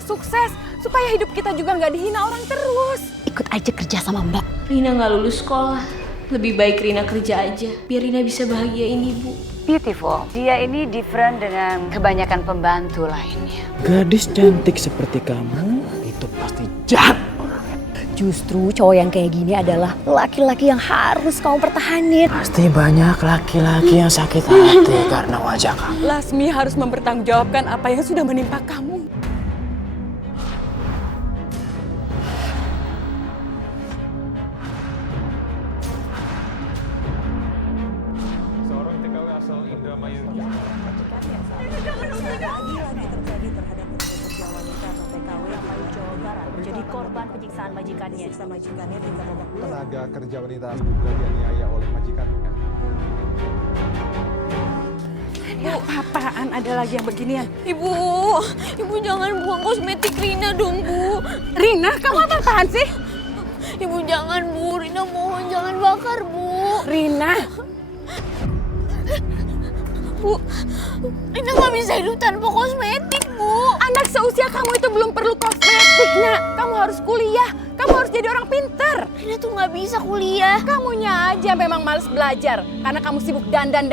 anak sukses. Supaya hidup kita juga nggak dihina orang terus. Ikut aja kerja sama Mbak. Rina nggak lulus sekolah. Lebih baik Rina kerja aja. Biar Rina bisa bahagiain ibu. Beautiful. Dia ini different dengan kebanyakan pembantu lainnya. Gadis cantik seperti kamu itu pasti jahat orangnya. Justru cowok yang kayak gini adalah laki-laki yang harus kamu pertahanin. Pasti banyak laki-laki yang sakit hati karena wajah kamu. Lasmi harus mempertanggungjawabkan apa yang sudah menimpa kamu. Seorang TKW asal Indramayu. Menjadi korban penyiksaan majikannya. Majikannya tidak babak belur. Tenaga kerja wanita diduga dianiaya oleh majikannya. Ya apa-apaan ada lagi yang beginian. Ibu jangan buang kosmetik Rina dong, Bu. Rina, kamu apa-apaan sih? Ibu jangan, Bu. Rina mohon jangan bakar, Bu. Rina, Bu, Rina nggak bisa hidup tanpa kosmetik, Bu. anak seusia kamu itu belum perlu kosmetik, nak. Kamu harus kuliah, kamu harus jadi orang pinter. Rina tuh nggak bisa kuliah. Kamunya aja memang males belajar karena kamu sibuk dandan.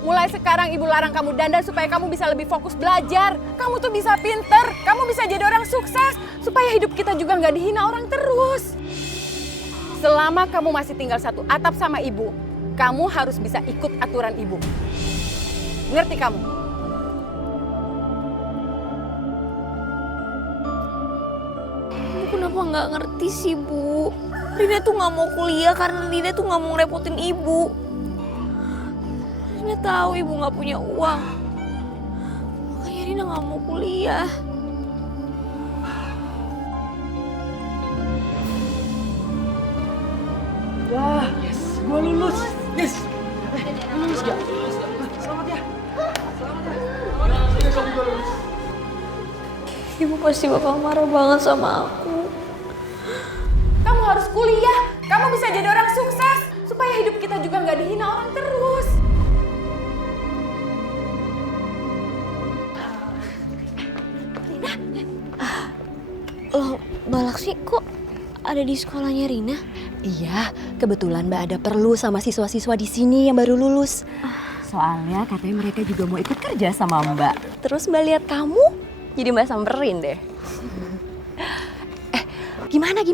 Mulai sekarang ibu larang kamu dandan supaya kamu bisa lebih fokus belajar. Kamu tuh bisa pinter, kamu bisa jadi orang sukses supaya hidup kita juga nggak dihina orang terus. Selama kamu masih tinggal satu atap sama ibu, kamu harus bisa ikut aturan ibu. Ngerti kamu? Ibu kenapa nggak ngerti sih, Bu? Rina tuh nggak mau kuliah karena Rina tuh nggak mau ngerepotin ibu. Rina tahu ibu nggak punya uang. Makanya Rina nggak mau kuliah. Wah, yes, gua lulus. Yes. Lulus gak? Selamat ya. Ibu pasti bakal marah banget sama aku. Kamu harus kuliah, kamu bisa jadi orang sukses supaya hidup kita juga nggak dihina orang terus. Loh, Mbak Laksmi kok ada di sekolahnya Rina? Iya, kebetulan Mbak ada perlu sama siswa-siswa di sini yang baru lulus. Soalnya katanya mereka juga mau ikut kerja sama Mbak. Terus Mbak lihat kamu, jadi Mbak samperin deh. Gimana?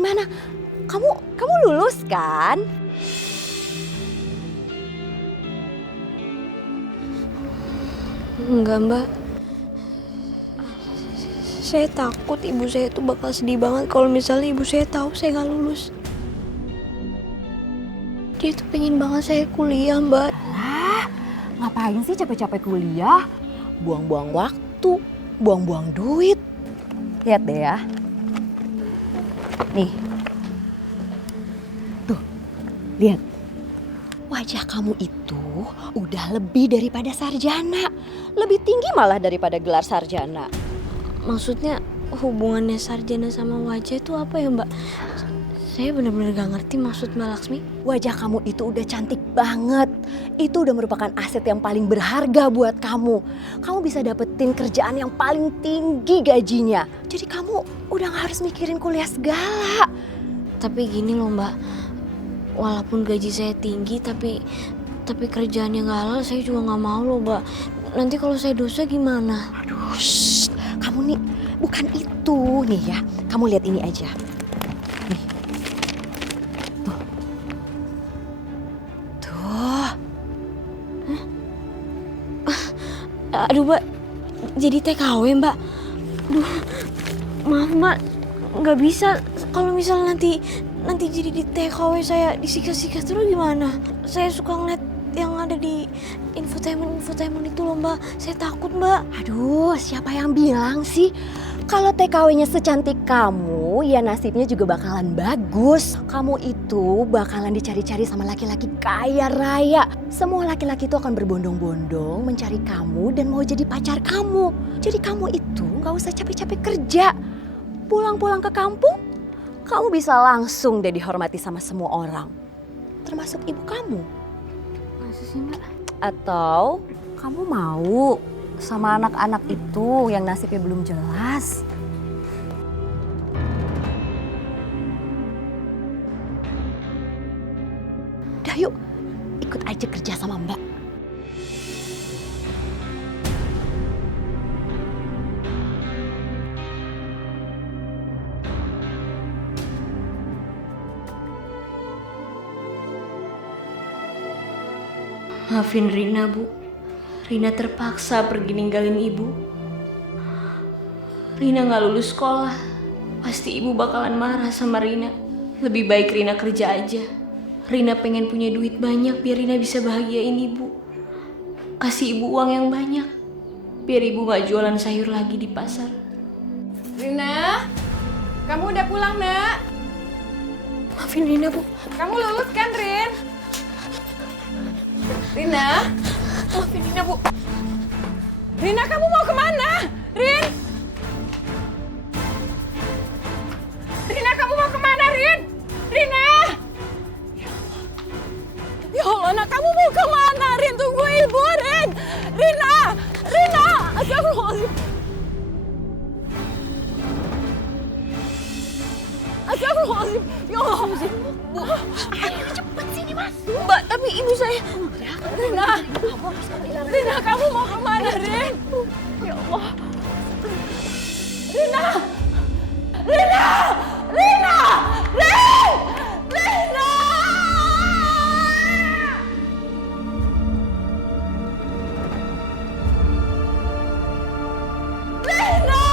Kamu lulus kan? Enggak, Mbak. Saya takut ibu saya tuh bakal sedih banget kalau misalnya ibu saya tahu saya nggak lulus. Dia tuh pengen banget saya kuliah, Mbak. Ngapain sih capek-capek kuliah? Buang-buang waktu, buang-buang duit. Lihat deh ya. Nih. Tuh, lihat. Wajah kamu itu udah lebih daripada sarjana. Lebih tinggi malah daripada gelar sarjana. Maksudnya hubungannya sarjana sama wajah itu apa ya, Mbak? Saya benar-benar gak ngerti maksud Mbak Laksmi. Wajah kamu itu udah cantik banget. Itu udah merupakan aset yang paling berharga buat kamu. Kamu bisa dapetin kerjaan yang paling tinggi gajinya. Jadi kamu udah gak harus mikirin kuliah segala. Tapi gini loh, Mbak. Walaupun gaji saya tinggi tapi kerjaannya gak halal, saya juga gak mau loh, Mbak. Nanti kalau saya dosa gimana? Aduh, shh. Kamu nih bukan itu nih ya. Kamu lihat ini aja. Nih. Tuh. Aduh, Mbak. Jadi TKW, Mbak. Aduh. Maaf, Mbak. Nggak bisa. Kalau misalnya nanti jadi di TKW saya disiksa-siksa terus gimana? Saya suka ngeliat yang ada di infotainment itu loh, Mbak. Saya takut, Mbak. Aduh, siapa yang bilang sih? Kalau TKW-nya secantik kamu, ya nasibnya juga bakalan bagus. Kamu itu bakalan dicari-cari sama laki-laki kaya raya. Semua laki-laki itu akan berbondong-bondong mencari kamu dan mau jadi pacar kamu. Jadi kamu itu gak usah capek-capek kerja. Pulang-pulang ke kampung, kamu bisa langsung deh dihormati sama semua orang. Termasuk ibu kamu. Masa sih, Mbak? Atau kamu mau sama anak-anak itu yang nasibnya belum jelas? Ayo, ikut aja kerja sama Mbak. Maafin Rina, Bu. Rina terpaksa pergi ninggalin Ibu. Rina gak lulus sekolah. Pasti Ibu bakalan marah sama Rina. Lebih baik Rina kerja aja. Rina pengen punya duit banyak biar Rina bisa bahagiain Ibu. Kasih Ibu uang yang banyak. Biar Ibu gak jualan sayur lagi di pasar. Rina, kamu udah pulang, Nak? Maafin Rina, Bu. Kamu lulus kan, Rin? Rina? Maafin Rina, Bu. Rina, kamu mau kemana? Rin? Rina, kamu mau kemana, Rin? Rina! Ya Allah, Nak, kamu mau kemana, Rin? Tunggu Ibu, Rin! Rina! Rina! Astagfirullahaladzim. Astagfirullahaladzim. Ya Allah. Bu, ayo cepet sini, Mas. Mbak, tapi Ibu saya... Rina! Rina, kamu mau kemana, Rin? Ya Allah. Rina! Rina! Rina! Rin! Rina! Rina!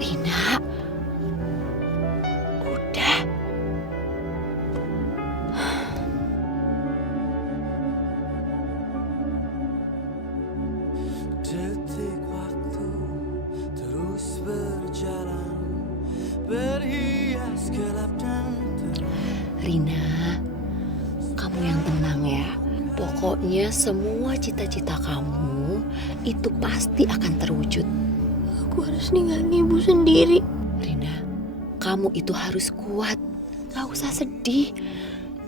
Rina, udah. Detik waktu terus berjalan, berhias gelap dan terang. Rina, kamu yang tenang ya. Pokoknya semua cita-cita kamu itu pasti akan terwujud. Aku harus ninggalin Ibu sendiri. Rina, kamu itu harus kuat. Gak usah sedih.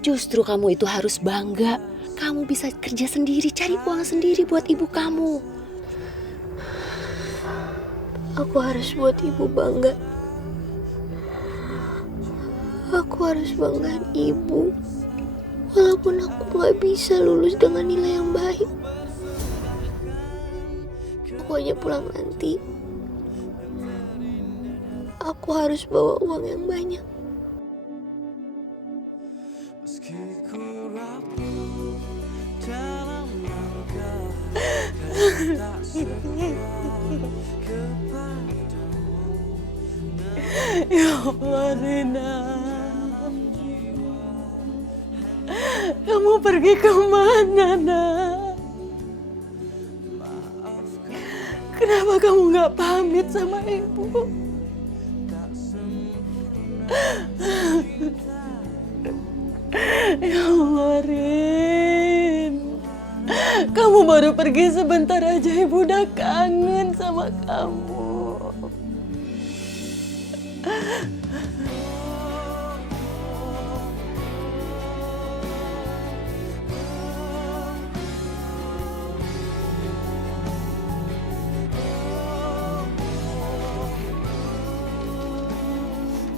Justru kamu itu harus bangga. Kamu bisa kerja sendiri, cari uang sendiri buat ibu kamu. Aku harus buat Ibu bangga. Aku harus banggain Ibu. Walaupun aku gak bisa lulus dengan nilai yang baik. Pokoknya pulang nanti, aku harus bawa uang yang banyak. Meski ku rapuh dalam langkah, tak sekuat kepadamu. Ya Allah, Rina. Kamu pergi kemana, Nak? Kenapa kamu gak pamit sama Ibu? Ya Allah, Rin. Kamu baru pergi sebentar aja, Ibu udah kangen sama kamu.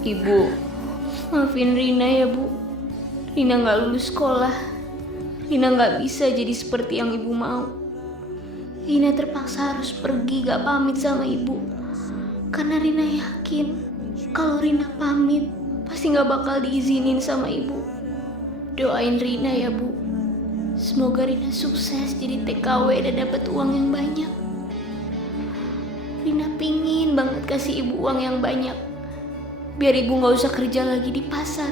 Ibu, maafin Rina ya, Bu. Rina gak lulus sekolah. Rina gak bisa jadi seperti yang Ibu mau. Rina terpaksa harus pergi gak pamit sama Ibu. Karena Rina yakin kalau Rina pamit pasti gak bakal diizinin sama Ibu. Doain Rina ya, Bu. Semoga Rina sukses jadi TKW dan dapat uang yang banyak. Rina pingin banget kasih Ibu uang yang banyak. Biar Ibu gak usah kerja lagi di pasar.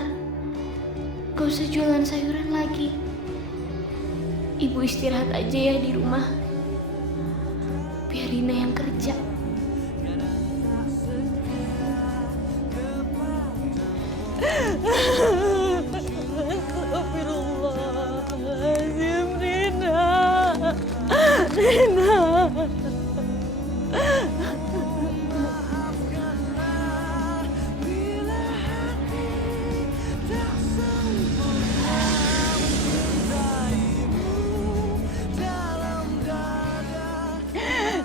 Gak usah jualan sayuran lagi. Ibu istirahat aja ya di rumah. Biar Rina yang kerja. Astagfirullahaladzim, Rina. Rina.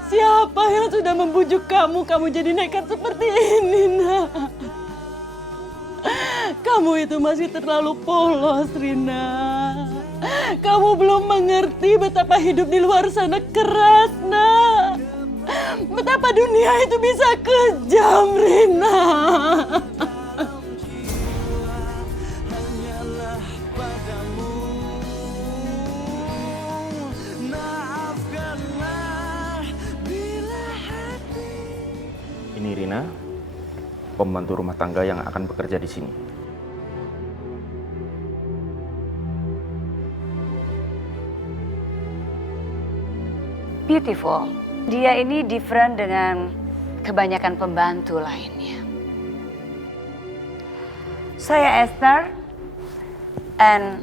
Siapa yang sudah membujuk kamu jadi nekat seperti ini, nak. Kamu itu masih terlalu polos, Rina. Kamu belum mengerti betapa hidup di luar sana keras, nak. Betapa dunia itu bisa kejam, Rina. hanyalah padamu. Maafkanlah bila hati. Ini Rina, pembantu rumah tangga yang akan bekerja di sini. Beautiful. Dia ini different dengan kebanyakan pembantu lainnya. Saya Esther, and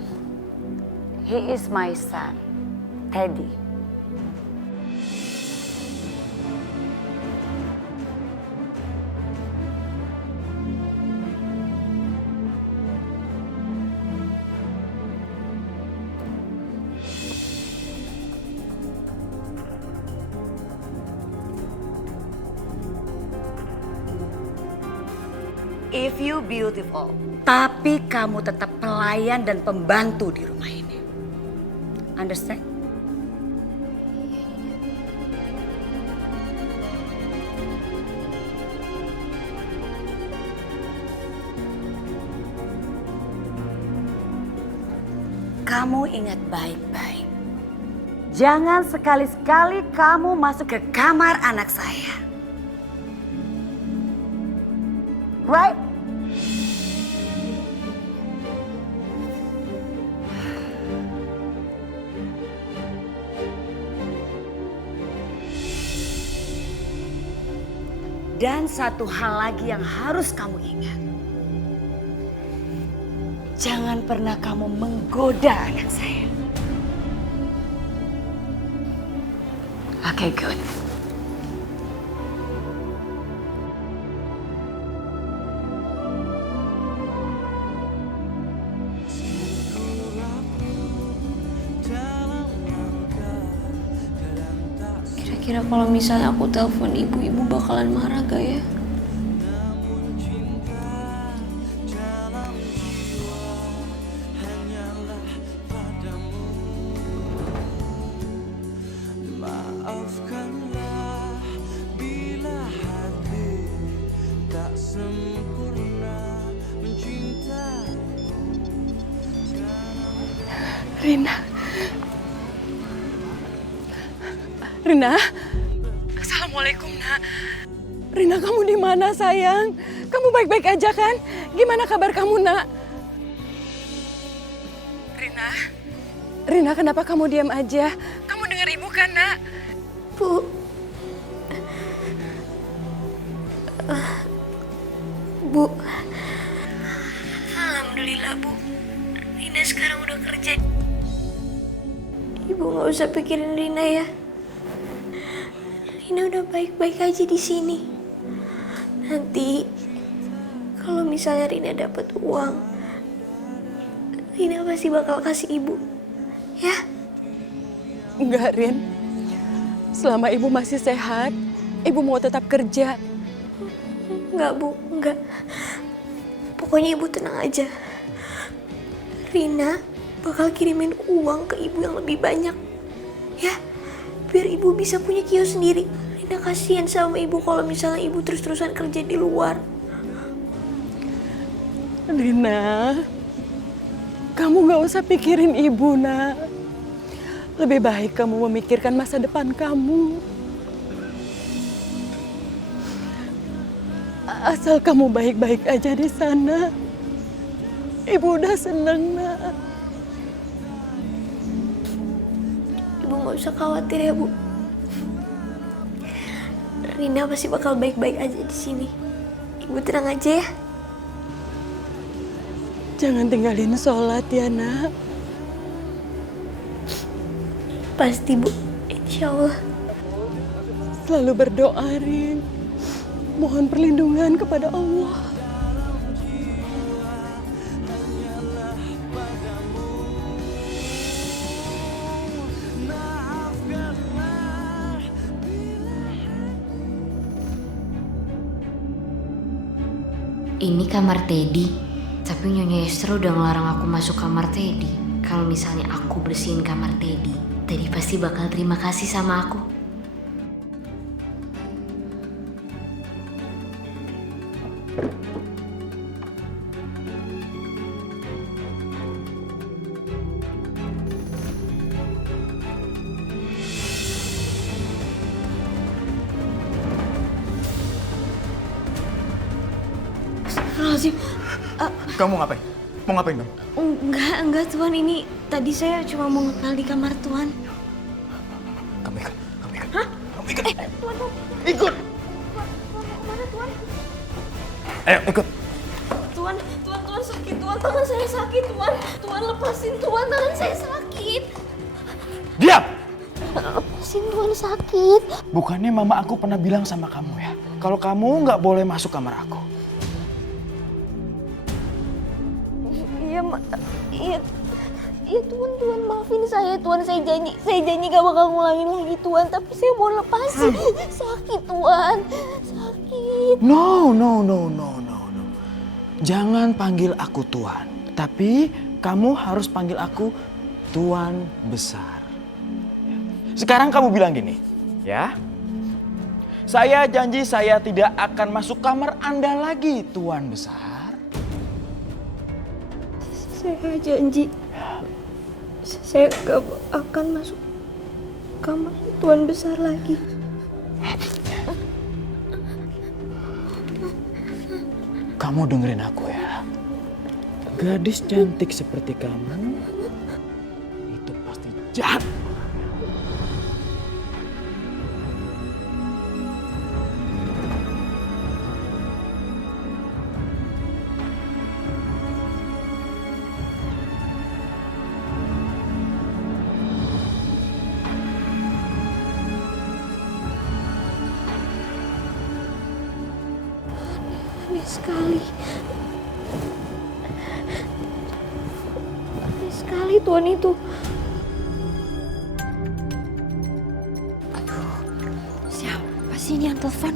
he is my son, Teddy. If you beautiful, tapi kamu tetap pelayan dan pembantu di rumah ini. Understand? Kamu ingat baik-baik. Jangan sekali-sekali kamu masuk ke kamar anak saya. Right? Dan satu hal lagi yang harus kamu ingat. Jangan pernah kamu menggoda anak saya. Okay, good. Kira-kira kalau misalnya aku telepon ibu bakalan marah gak ya? Maafkanlah bila hati tak sempurna mencintai. Rina. Rina. Assalamualaikum, nak. Rina, kamu di mana, sayang? Kamu baik-baik aja kan? Gimana kabar kamu, nak? Rina. Rina, kenapa kamu diam aja? Kamu dengar ibu kan, nak? Bu. Bu. Alhamdulillah, Bu. Rina sekarang udah kerja. Ibu nggak usah pikirin Rina ya. Rina udah baik-baik aja di sini. Nanti kalau misalnya Rina dapat uang, Rina pasti bakal kasih ibu. Ya? Enggak, Rin. Selama ibu masih sehat, ibu mau tetap kerja. Enggak, Bu. Enggak. Pokoknya ibu tenang aja. Rina bakal kirimin uang ke ibu yang lebih banyak. Ya? Biar ibu bisa punya kios sendiri. Rina kasihan sama ibu kalau misalnya ibu terus-terusan kerja di luar. Rina, kamu gak usah pikirin ibu, nak. Lebih baik kamu memikirkan masa depan kamu. Asal kamu baik-baik aja di sana. Ibu udah seneng, nak. Ibu gak usah khawatir ya, Bu. Rina pasti bakal baik-baik aja di sini. Ibu tenang aja ya. Jangan tinggalin sholat ya, nak. Pasti, Bu. Insya Allah. Selalu berdoa, Rin. Mohon perlindungan kepada Allah. Maafkanlah bila Ini kamar Teddy, tapi Nyonya Esther udah ngelarang aku masuk kamar Teddy. Kalau misalnya aku bersihin kamar Teddy, Teddy pasti bakal terima kasih sama aku. Astagfirullahaladzim. Kamu ngapain? Mau ngapain kamu? Enggak Tuan, ini tadi saya cuma mau ngepel di kamar Tuan. Kamu ikut. Hah? Kamu ikut. Tuan. Ikut. Mana Tuan? Ayo ikut. Tuan sakit Tuan, tangan saya sakit Tuan. Tuan lepasin Tuan, tangan saya sakit. Diam! Lepasin Tuan, sakit. Bukannya mama aku pernah bilang sama kamu ya, kalau kamu nggak boleh masuk kamar aku. Iya Tuan, maafin saya Tuan, saya janji gak bakal ngulangin lagi Tuan, tapi saya mau lepasin. Sakit Tuan, sakit. No. Jangan panggil aku Tuan, tapi kamu harus panggil aku Tuan Besar. Sekarang kamu bilang gini, ya. Saya janji saya tidak akan masuk kamar Anda lagi, Tuan Besar. Saya janji saya gak akan masuk kamar Tuan Besar lagi. Kamu dengerin aku ya. Gadis cantik seperti kamu itu pasti jahat. Aneh sekali Tuan itu. Siapa sih ini yang telepon?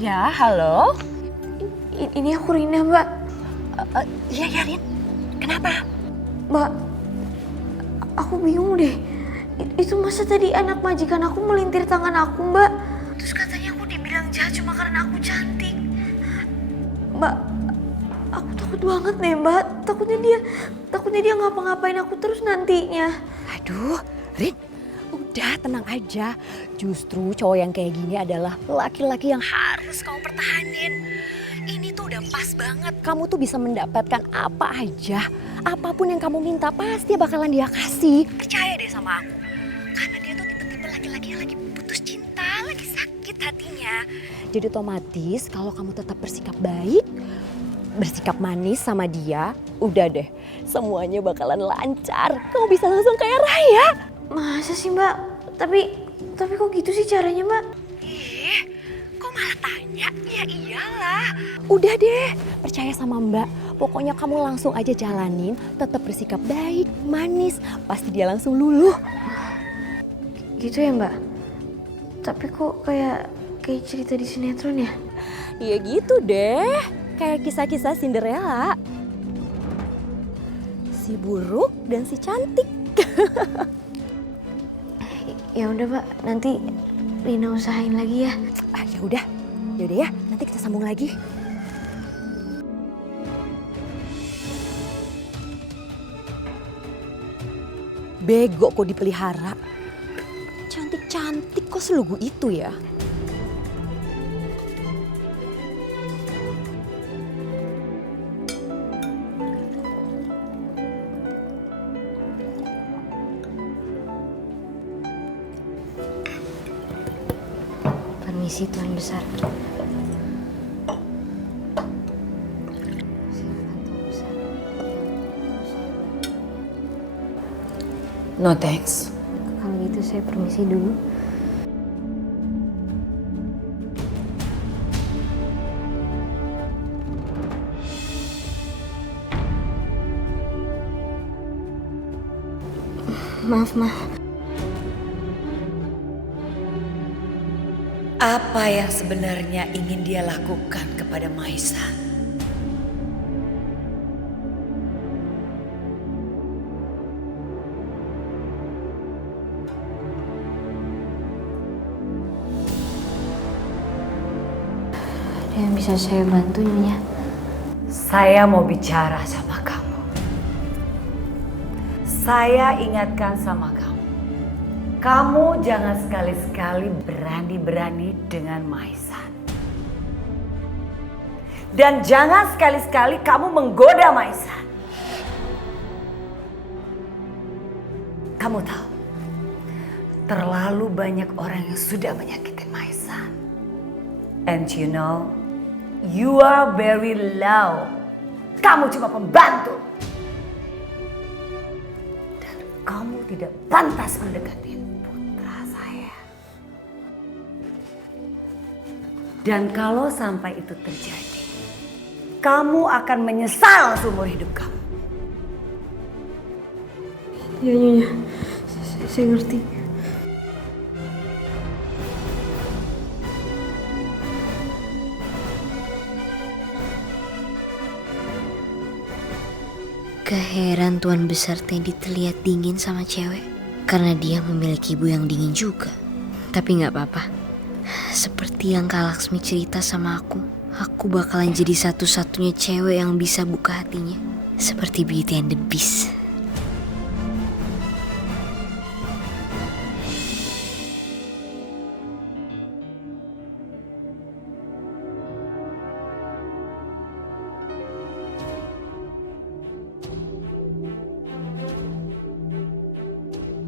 Ya, halo? Ini aku Rina, Mbak. Iya, Rin. Kenapa? Mbak, aku bingung deh. Itu masa tadi anak majikan aku melintir tangan aku, Mbak. Terus katanya aku dibilang jahat cuma karena aku cantik. Mbak, aku takut banget deh, Mbak. Takutnya dia ngapa-ngapain aku terus nantinya. Aduh, Rin, udah tenang aja. Justru cowok yang kayak gini adalah laki-laki yang harus kamu pertahanin. Ini tuh udah pas banget. Kamu tuh bisa mendapatkan apa aja. Apapun yang kamu minta pasti bakalan dia kasih. Percaya deh sama aku. Karena dia tuh tipe-tipe laki-laki yang lagi putus cinta, lagi sakit hatinya. Jadi otomatis kalau kamu tetap bersikap baik, bersikap manis sama dia, udah deh. Semuanya bakalan lancar. Kamu bisa langsung kayak Raya. Masa sih, Mbak? Tapi kok gitu sih caranya, Mbak? Kok malah tanya? Ya iyalah. Udah deh, percaya sama Mbak. Pokoknya kamu langsung aja jalanin, tetap bersikap baik, manis. Pasti dia langsung luluh. Gitu ya, Mbak? Tapi kok kayak cerita di sinetron ya? Iya gitu deh. Kayak kisah-kisah Cinderella. Si buruk dan si cantik. Ya udah, Mbak. Nanti Rina usahain lagi ya. Ya udah ya. Nanti kita sambung lagi. Bego kok dipelihara. Cantik-cantik kok selugu itu ya. Permisi Tuan Besar. No thanks. Kalau gitu saya permisi dulu. Maaf. Apa yang sebenarnya ingin dia lakukan kepada Maisan? Ada yang bisa saya bantu, Nyonya? Saya mau bicara sama kamu. Saya ingatkan sama kamu. Kamu jangan sekali-sekali berani-berani dengan Maisan. Dan jangan sekali-sekali kamu menggoda Maisan. Kamu tahu, terlalu banyak orang yang sudah menyakiti Maisan. And you know, you are very low. Kamu cuma pembantu. Dan kamu tidak pantas mendekati putra saya. Dan kalau sampai itu terjadi, kamu akan menyesal seumur hidup kamu. Ya, Nyonya. Saya ngerti. Keheran Tuan Besar Teddy terlihat dingin sama cewek. Karena dia memiliki ibu yang dingin juga. Tapi gak apa-apa. Seperti yang Kak Laksmi cerita sama aku bakalan jadi satu-satunya cewek yang bisa buka hatinya. Seperti Beauty and the Beast.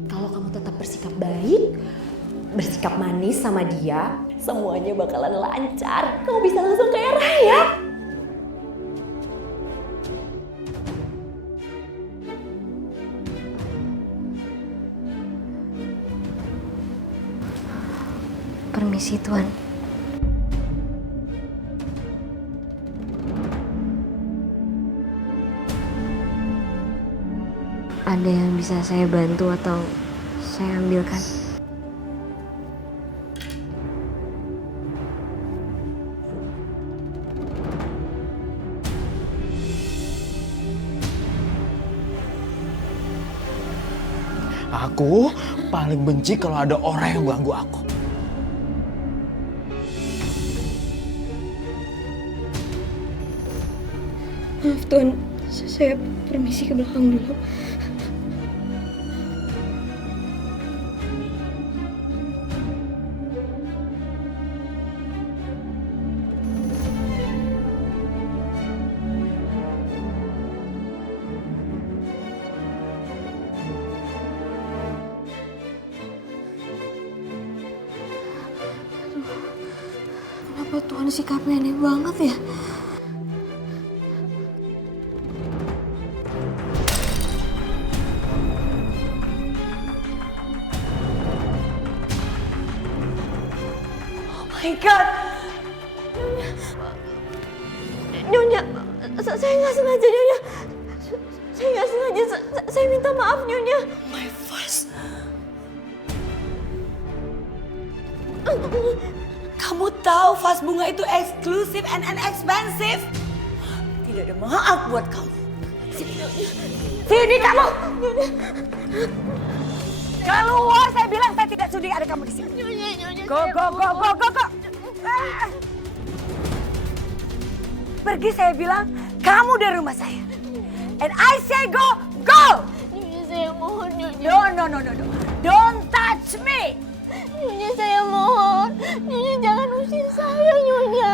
Kalau kamu tetap bersikap baik, bersikap manis sama dia, semuanya bakalan lancar. Kamu bisa langsung kaya raya. Permisi, Tuan. Ada yang bisa saya bantu atau saya ambilkan? Aku paling benci kalau ada orang yang ganggu aku. Maaf, Tuan. Saya permisi ke belakang dulu. Kenapa Tuhan sikapnya aneh banget ya? Oh my God! Nyonya, saya nggak sengaja, Nyonya. Saya nggak sengaja. Saya minta maaf, Nyonya. My voice. Kamu tahu vas bunga itu eksklusif and expensive. Tidak ada maaf buat kamu. Sini kamu. Keluar, saya bilang saya tidak sudi ada kamu di sini. Go. Pergi, saya bilang kamu dari rumah saya. And I say go. Nyonya, saya mohon, Nyonya. No. Don't touch me. Nyonya, saya mohon. Nyonya, jangan usir saya, Nyonya.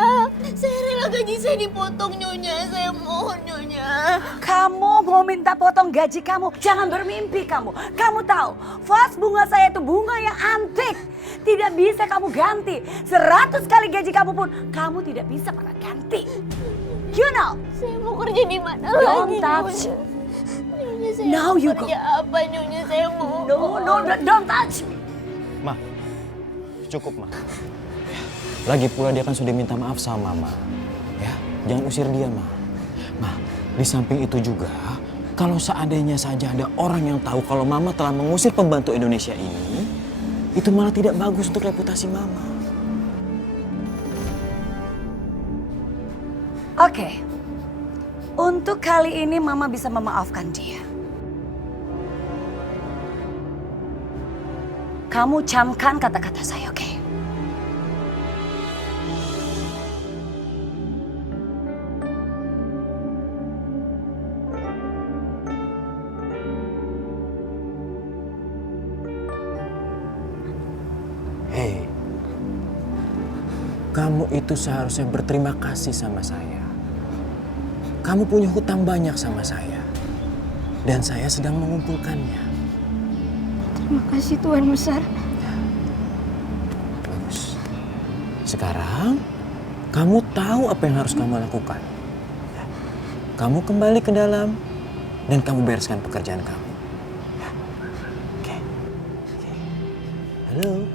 Saya rela gaji saya dipotong, Nyonya. Saya mohon, Nyonya. Kamu mau minta potong gaji kamu? Jangan bermimpi kamu. Kamu tahu, vas bunga saya itu bunga yang antik. Tidak bisa kamu ganti. 100 kali gaji kamu pun, kamu tidak bisa pernah ganti. You know? Saya mau kerja di mana Don't lagi, touch. Nyonya? Nyonya, saya Now mau you kerja apa, Nyonya? Saya mohon. No, don't touch me. Ma, cukup Ma. Lagi pula dia kan sudah minta maaf sama Mama. Ya, jangan usir dia Ma. Ma, di samping itu juga, kalau seandainya saja ada orang yang tahu kalau Mama telah mengusir pembantu Indonesia ini, itu malah tidak bagus untuk reputasi Mama. Oke. Untuk kali ini Mama bisa memaafkan dia. Kamu camkan kata-kata saya, oke? Hei, kamu itu seharusnya berterima kasih sama saya. Kamu punya hutang banyak sama saya. Dan saya sedang mengumpulkannya. Terima kasih Tuan Besar. Bagus. Sekarang, kamu tahu apa yang harus kamu lakukan. Kamu kembali ke dalam dan kamu bereskan pekerjaan kamu. Oke. Halo.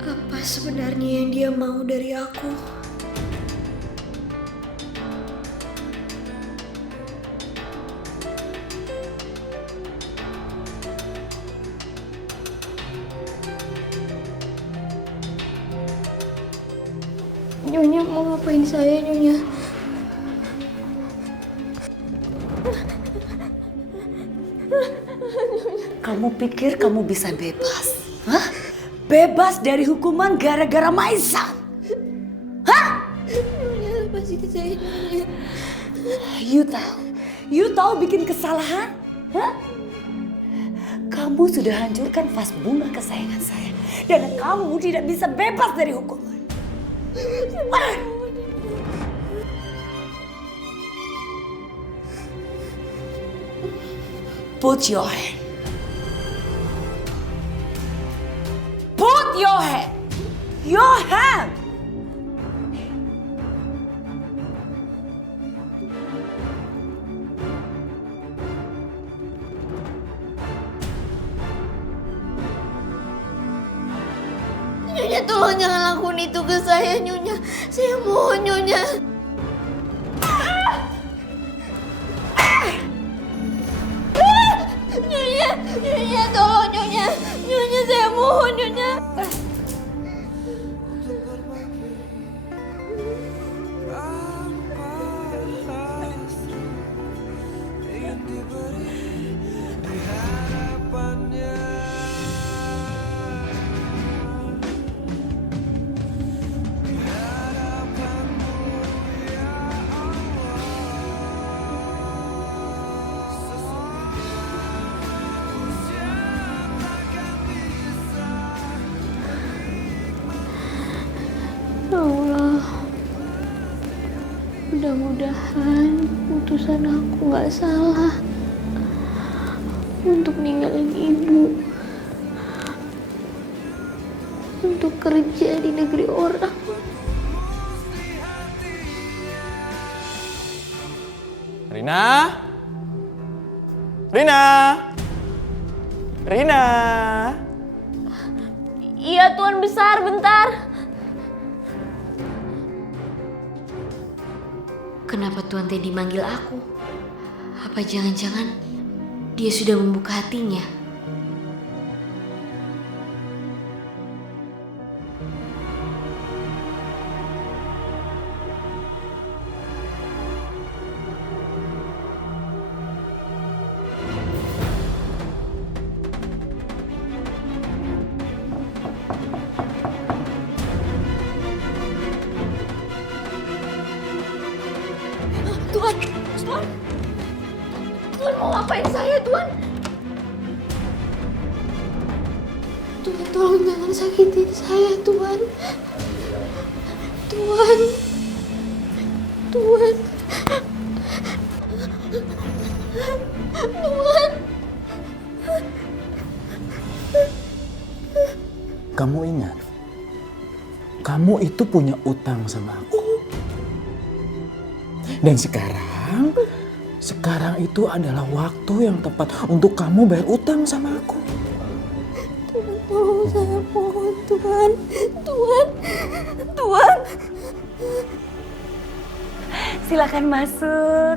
Apa sebenarnya yang dia mau dari aku? Nyonya mau ngapain saya, Nyonya? Kamu pikir kamu bisa bebas? Hah? Bebas dari hukuman gara-gara Maisan? Hah? Nyonya lepasin saya, Nyonya. You tahu bikin kesalahan? Hah? Kamu sudah hancurkan vas bunga kesayangan saya. Dan kamu tidak bisa bebas dari hukuman. Put your hand. Put your hand. Your hand. Nyonya tolong jangan lakukan itu ke saya, Nyonya. Saya mohon, Nyonya. Nyonya tolong, Nyonya. Nyonya saya mohon, Nyonya. Ya Allah, mudah-mudahan putusan aku gak salah untuk ninggalin ibu, untuk kerja di negeri orang. Rina? Rina? Rina? Iya Tuan Besar, bentar. Kenapa Tuan Teddy manggil aku? Apa jangan-jangan dia sudah membuka hatinya? Tuan mau ngapain saya, Tuan? Tuan, tolong jangan sakitin saya, Tuan. Tuan. Tuan. Tuan. Kamu ingat? Kamu itu punya utang sama aku. Dan sekarang itu adalah waktu yang tepat untuk kamu bayar utang sama aku. Tuan, tolong saya mohon, Tuan. Tuan. Silakan masuk.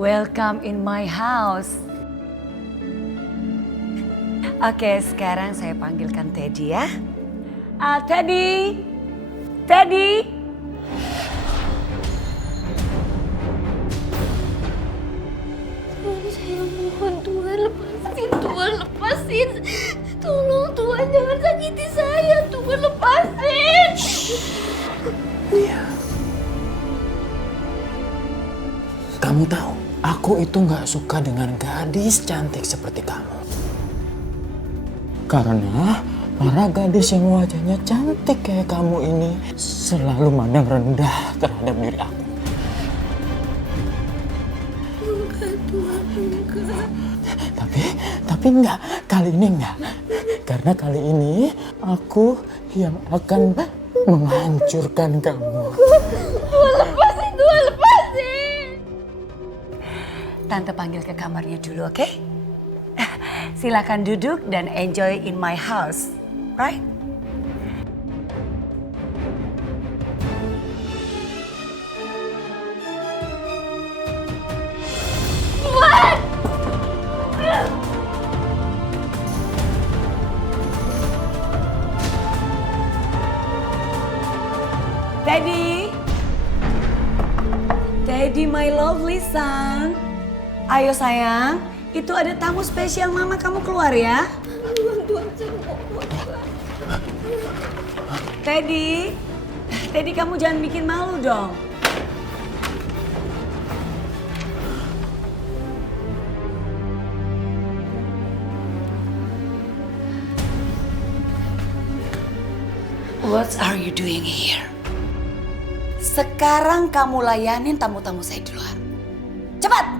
Welcome in my house. Oke, sekarang saya panggilkan Teddy ya. Teddy. Teddy. Tuhan, saya mohon Tuhan lepasin, Tuhan lepasin. Tolong Tuhan jangan sakiti saya, Tuhan lepasin. Iya. Kamu tahu, aku itu nggak suka dengan gadis cantik seperti kamu. Karena para gadis yang wajahnya cantik kayak kamu ini selalu mandang rendah terhadap diri aku. Enggak, Tuhan, enggak. Tapi enggak, kali ini enggak. Karena kali ini aku yang akan menghancurkan kamu. Tuhan lepasin, Tuhan lepasin. Tante panggil ke kamarnya dulu, oke? Silakan duduk dan enjoy in my house, right? Teddy. Teddy, my lovely son. Ayo sayang, itu ada tamu spesial mama, kamu keluar ya. Teddy, Teddy kamu jangan bikin malu dong. What are you doing here? Sekarang kamu layanin tamu-tamu saya di luar. Cepat!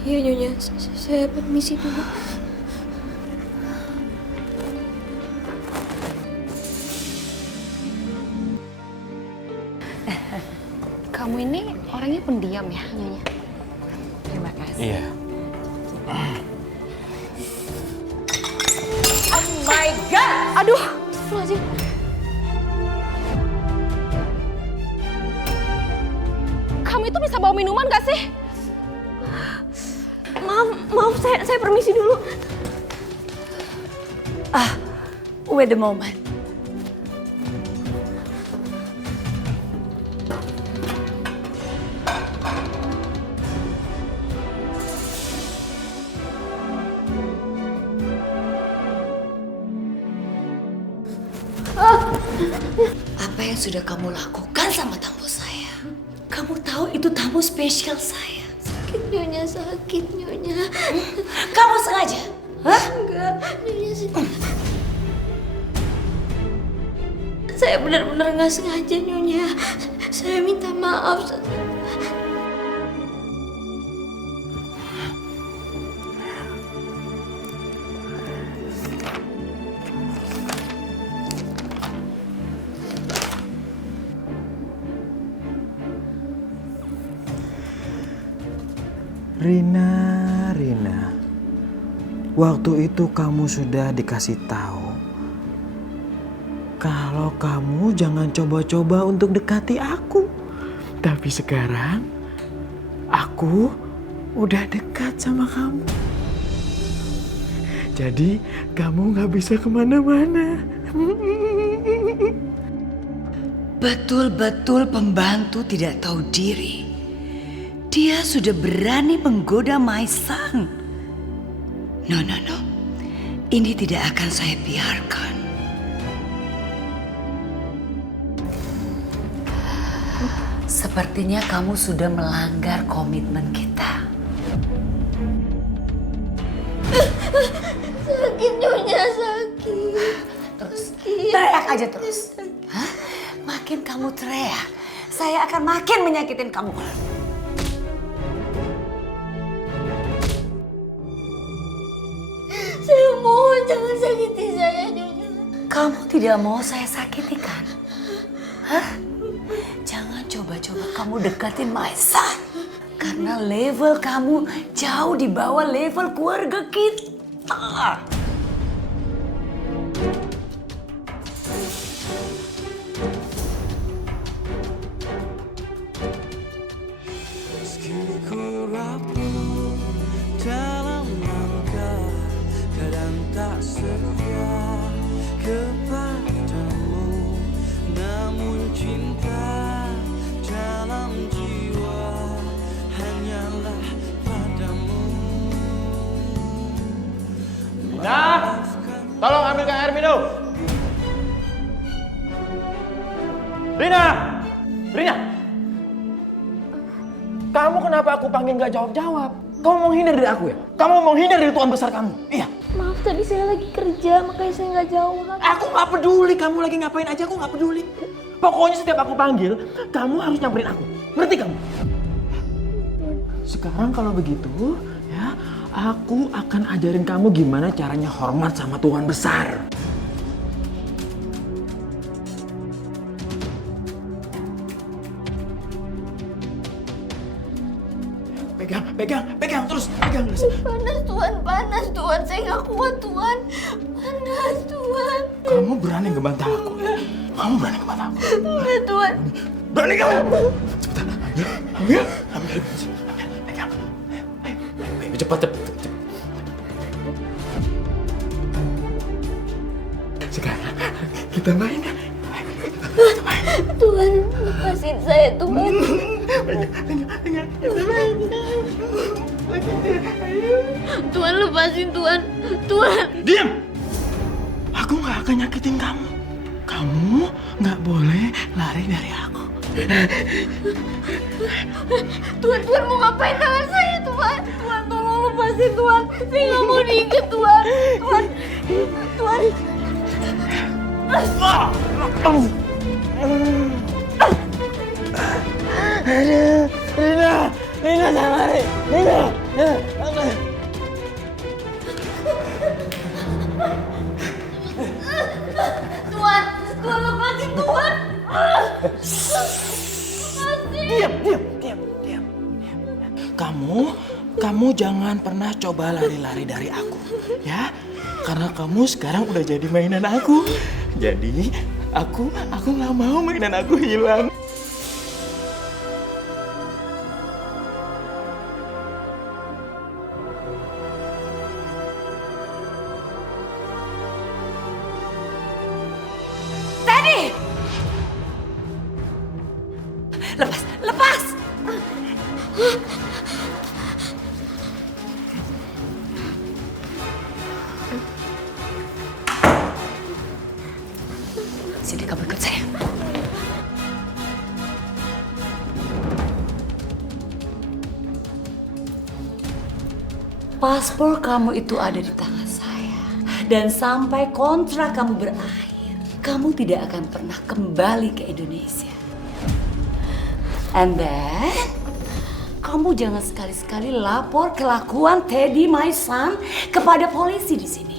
Iya Nyonya, saya permisi dulu. Kamu ini orangnya pendiam ya, Nyonya? Terima kasih. Iya. Oh my God! Aduh! Astagfirullahaladzim. Kamu itu bisa bawa minuman gak sih? Maaf, saya permisi dulu. Wait a moment. Apa yang sudah kamu lakukan sama tamu saya? Kamu tahu itu tamu spesial saya. Sakit Nyonya, sakit Nyonya. Kamu sengaja? Hah? Enggak, Nyonya saya benar-benar nggak sengaja Nyonya. Saya minta maaf. Rina, waktu itu kamu sudah dikasih tahu kalau kamu jangan coba-coba untuk dekati aku. Tapi sekarang aku udah dekat sama kamu. Jadi kamu gak bisa kemana-mana. Betul-betul pembantu tidak tahu diri. Dia sudah berani menggoda my son. No. Ini tidak akan saya biarkan. Sepertinya kamu sudah melanggar komitmen kita. Sakit Nyonya, sakit. Terus, teriak aja terus. Hah? Makin kamu teriak, saya akan makin menyakitin kamu. Saya mohon jangan sakiti saya Nyonya. Kamu tidak mau saya sakiti kan? Hah? Jangan coba-coba kamu deketin my son. Karena level kamu jauh di bawah level keluarga kita. Meski ku Kamu kenapa aku panggil nggak jawab-jawab? Kamu mau hindar dari aku ya? Kamu mau hindar dari tuan besar kamu? Iya. Maaf, tadi saya lagi kerja, makanya saya nggak jawab. Aku nggak peduli kamu lagi ngapain aja, aku nggak peduli. Pokoknya setiap aku panggil, kamu harus nyamperin aku. Ngerti kamu? Sekarang kalau begitu, ya, aku akan ajarin kamu gimana caranya hormat sama tuan besar. Pegang, terus pegang. Panas Tuan, saya nggak kuat Tuan. Panas Tuan. Kamu berani ngebantah aku? Kamu berani ngebantah aku? Enggak Tuan. Berani kamu? Cepetan, ambil. Pegang. Ayo, cepat. Sekarang kita main. Tuan, lepasin saya Tuan. Tuan, lepasin Tuan. Diam! Aku nggak akan nyakitin kamu. Kamu nggak boleh lari dari aku. Tuan mau ngapain tangan saya Tuan? Tuan, tolong lepasin Tuan. Saya nggak mau diikat Tuan. Tuan. Aduh, Rina jangan lari. Rina. Tuan lepasin Tuan. Diam. Kamu jangan pernah coba lari-lari dari aku, ya? Karena kamu sekarang udah jadi mainan aku. Jadi aku nggak mau mainan aku hilang. Lepas! Sini, kamu ikut saya. Paspor kamu itu ada di tangan saya. Dan sampai kontrak kamu berakhir, kamu tidak akan pernah kembali ke Indonesia. And then, kamu jangan sekali-sekali lapor kelakuan Teddy, my son, kepada polisi di sini.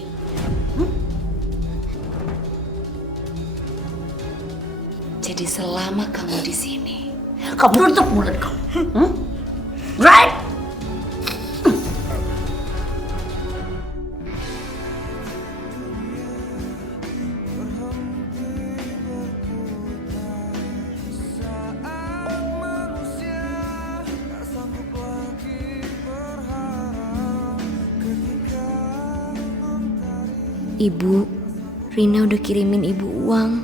Jadi selama kamu di sini, kamu tutup mulut kamu. Right? Ibu, Rina udah kirimin ibu uang.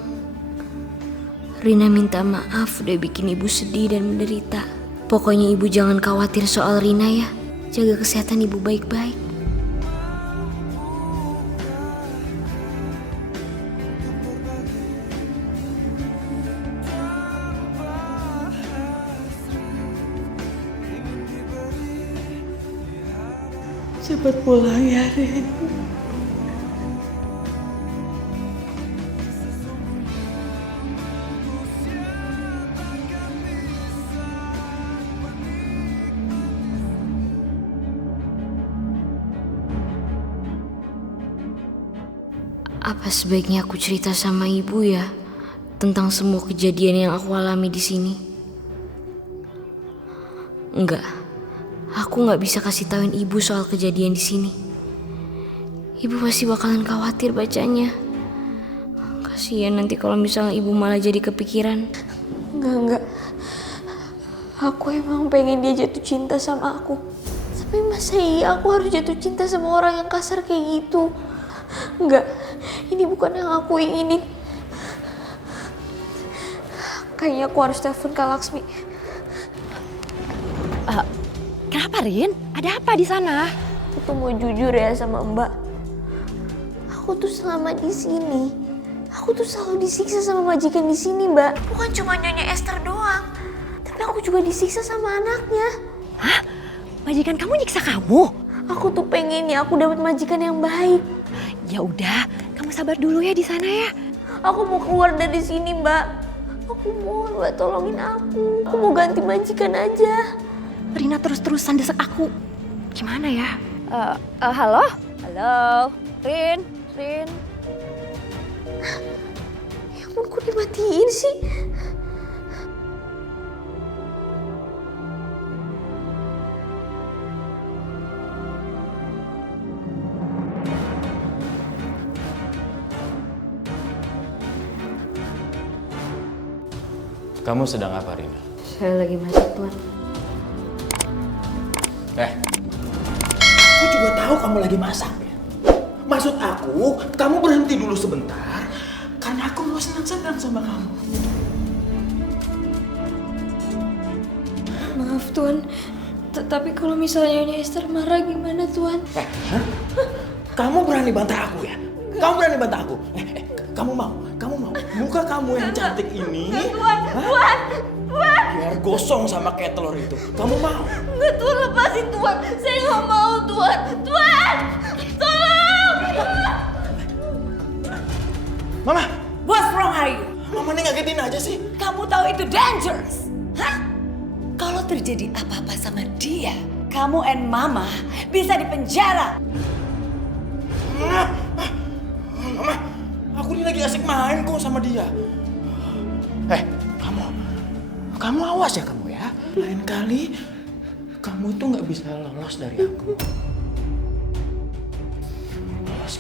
Rina minta maaf udah bikin ibu sedih dan menderita. Pokoknya ibu jangan khawatir soal Rina ya. Jaga kesehatan ibu baik-baik. Cepat pulang ya, Rin. Apa sebaiknya aku cerita sama ibu ya tentang semua kejadian yang aku alami di sini? Enggak, aku nggak bisa kasih tauin ibu soal kejadian di sini. Ibu pasti bakalan khawatir bacanya. Kasian nanti kalau misalnya ibu malah jadi kepikiran. Enggak. Aku emang pengen dia jatuh cinta sama aku. Tapi masa iya aku harus jatuh cinta sama orang yang kasar kayak gitu? Enggak, ini bukan yang aku inginin. Kayaknya aku harus telepon Kak Laksmi. Kenapa, Rin? Ada apa di sana? Aku tuh mau jujur ya sama Mbak. Aku tuh selama di sini, aku tuh selalu disiksa sama majikan di sini, Mbak. Bukan cuma Nyonya Esther doang, tapi Tapi aku juga disiksa sama anaknya. Hah? Majikan kamu nyiksa kamu? Aku tuh pengennya aku dapat majikan yang baik. Ya udah, kamu sabar dulu ya di sana ya. Aku mau keluar dari sini, Mbak. Aku mohon Mbak tolongin aku. Aku mau ganti majikan aja. Rina terus-terusan desek aku. Gimana ya? Halo? Halo? Rin? Ya ampun, kok dimatiin sih? Kamu sedang apa, Rina? Saya lagi masak, Tuan. Aku juga tahu kamu lagi masak ya. Maksud aku, kamu berhenti dulu sebentar karena aku mau senang-senang sama kamu. Maaf, Tuan. Tapi kalau misalnya Nyonya Esther marah gimana, Tuan? Kamu berani bantah aku ya? Kamu berani bantah aku? Kamu mau? Muka kamu yang cantik ini, Tuan! biar gosong sama kayak telur itu. Kamu mau? Enggak, Tuan, lepasin, Tuan. Saya nggak mau, Tuan. Tuan! Tolong! Mama! What's wrong are you? Mama nih ngagetin aja sih. Kamu tahu itu dangerous? Hah? Kalau terjadi apa-apa sama dia, kamu and mama bisa dipenjara. Mama, aku ini lagi asik main kok sama dia. Kamu awas ya kamu ya. Lain kali kamu itu nggak bisa lolos dari aku. Awas.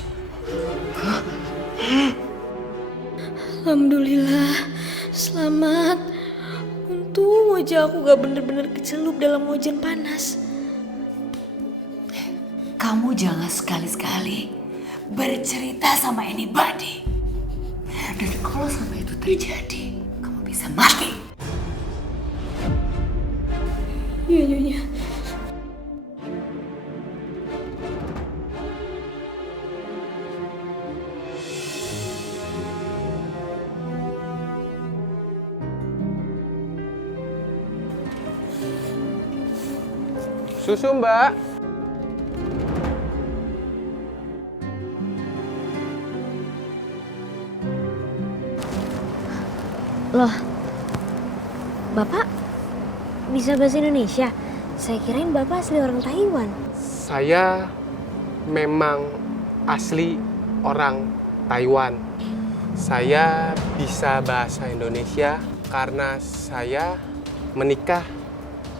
Alhamdulillah, selamat. Untung wajah aku gak bener-bener kecelup dalam hujan panas. Kamu jangan sekali-sekali bercerita sama anybody. Dan kalau sampai itu terjadi, kamu bisa mati. Iya, Nyonya. Susu, Mbak. Loh, Bapak bisa bahasa Indonesia? Saya kirain Bapak asli orang Taiwan. Saya memang asli orang Taiwan. Saya bisa bahasa Indonesia karena saya menikah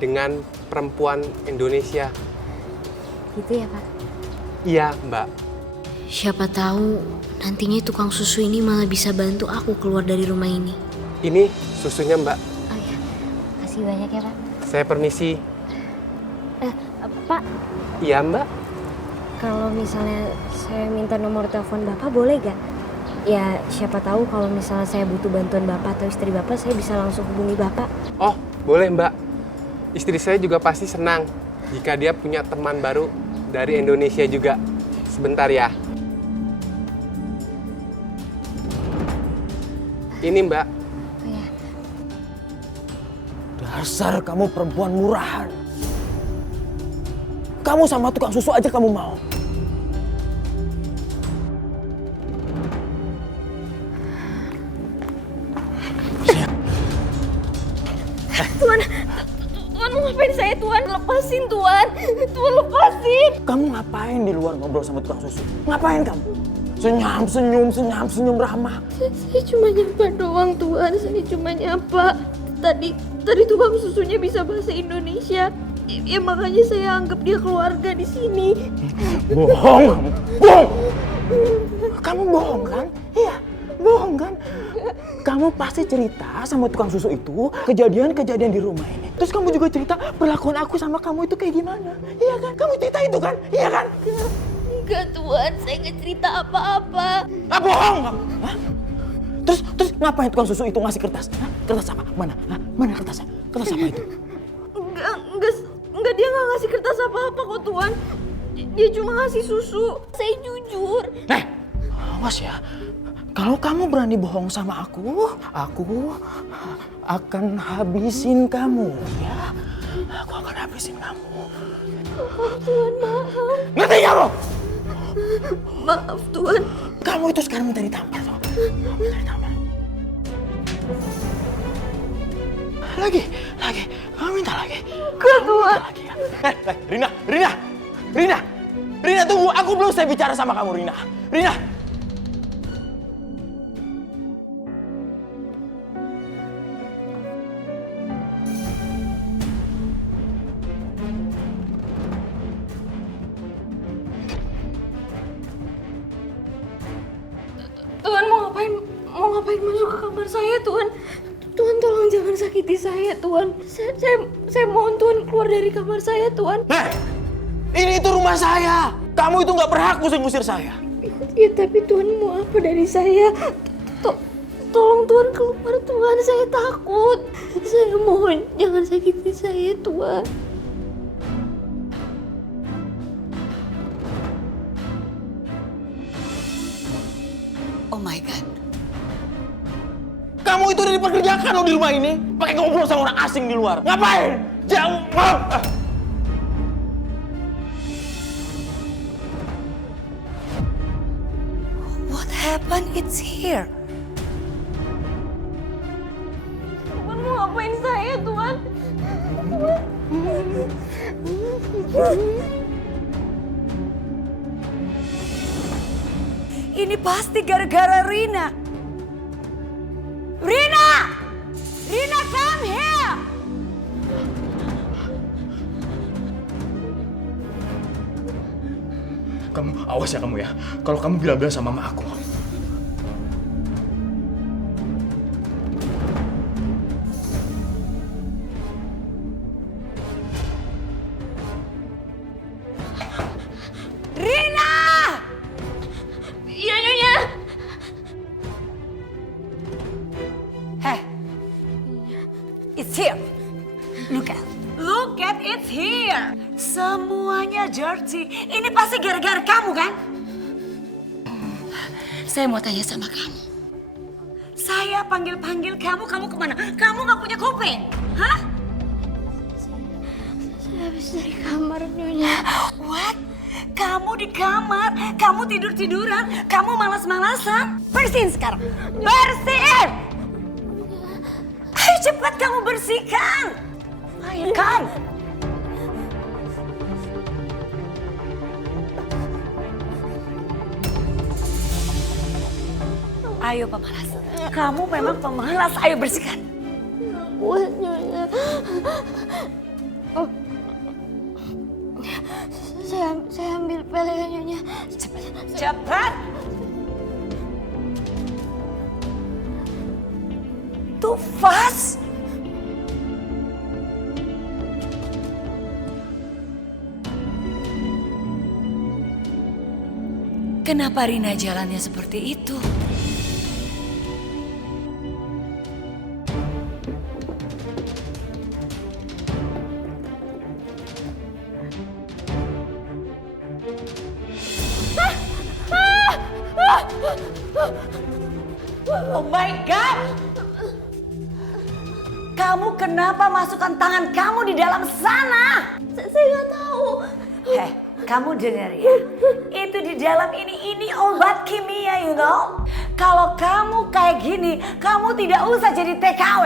dengan perempuan Indonesia. Gitu ya, Pak? Iya, Mbak. Siapa tahu nantinya tukang susu ini malah bisa bantu aku keluar dari rumah ini. Ini susunya, Mbak. Oh ya, kasih banyak ya, Pak. Saya permisi. Pak, Iya, Mbak. kalau misalnya saya minta nomor telepon Bapak boleh gak? Ya, siapa tahu kalau misalnya saya butuh bantuan Bapak atau istri Bapak, saya bisa langsung hubungi Bapak. Oh, boleh, Mbak. Istri saya juga pasti senang jika dia punya teman baru dari Indonesia juga. Sebentar ya. Ini, Mbak. Oh ya. Dasar kamu perempuan murahan. Kamu sama tukang susu aja kamu mau. Tuan mau ngapain saya, Tuan? Lepasin, Tuan. Tuan, lepasin. Kamu ngapain di luar ngobrol sama tukang susu? Ngapain kamu? Senyum ramah. Saya cuma nyapa doang, Tuan. Saya cuma nyapa. Tadi tukang susunya bisa bahasa Indonesia. Ya makanya saya anggap dia keluarga di sini. Bohong! Bohong! Kamu bohong kan? Iya, bohong kan? Kamu pasti cerita sama tukang susu itu kejadian-kejadian di rumah ini. Terus kamu juga cerita perlakuan aku sama kamu itu kayak gimana? Iya kan? Kamu cerita itu kan? Iya kan? Enggak, Tuan. Saya nggak cerita apa-apa. Ah, bohong kamu! Hah? Terus ngapain tukang susu itu ngasih kertas? Hah? Kertas apa? Mana? Hah? Mana kertasnya? Kertas apa itu? Enggak, dia nggak ngasih kertas apa-apa kok, Tuan. Dia cuma ngasih susu. Saya jujur. Awas ya. Kalau kamu berani bohong sama aku akan habisin kamu, ya. Aku akan habisin kamu. Tuhan, maaf. Ngerti kamu? Maaf, Tuhan. Kamu itu sekarang minta ditampar, toh. Minta ditampar. Lagi. Kamu minta lagi. Enggak, Tuhan. Rina, tunggu. Aku belum selesai bicara sama kamu, Rina. Tuhan mau ngapain masuk ke kamar saya, Tuhan? Tuhan tolong jangan sakiti saya, Tuhan. Saya mohon Tuhan keluar dari kamar saya, Tuhan. Ini itu rumah saya. Kamu itu nggak berhak ngusir saya. Ya tapi Tuhan mau apa dari saya? Tolong Tuhan keluar, Tuhan. Saya takut. Saya mohon jangan sakiti saya, Tuhan. Oh my God. Kamu itu udah dipekerjakan loh di rumah ini. Pakai ngobrol sama orang asing di luar. Ngapain? Jauh. What happened? It's here. Tuhan mau ngapain saya, Tuhan? Ini pasti gara-gara Rina. Rina, come here. Kamu awas ya kamu ya. Kalau kamu bilang-bilang sama mama aku. Rina! Iya, Nyonya. Hey, it's here. Look at it's here. Semuanya dirty. Ini pasti gara-gara kamu kan? Saya mau tanya sama kamu. Saya panggil-panggil kamu kemana? Kamu gak punya kuping? Hah? Saya habis dari kamar, Nyonya. What? Kamu di kamar, kamu tidur-tiduran, kamu malas-malasan. Bersihin sekarang. Bersihin! Ayo cepat kamu bersihkan. Ayo kan. Ayo pemalas. Kamu memang pemalas. Ayo bersihkan. Kuat, Nyonya. Oh. Saya ambil pel ya, Nyonya. Cepat. Too fast. Kenapa Rina jalannya seperti itu? Oh my God! Kamu kenapa masukkan tangan kamu di dalam sana? Saya nggak tahu. Heh, kamu dengar ya. Itu di dalam ini obat kimia, you know. Kalau kamu kayak gini, kamu tidak usah jadi TKW.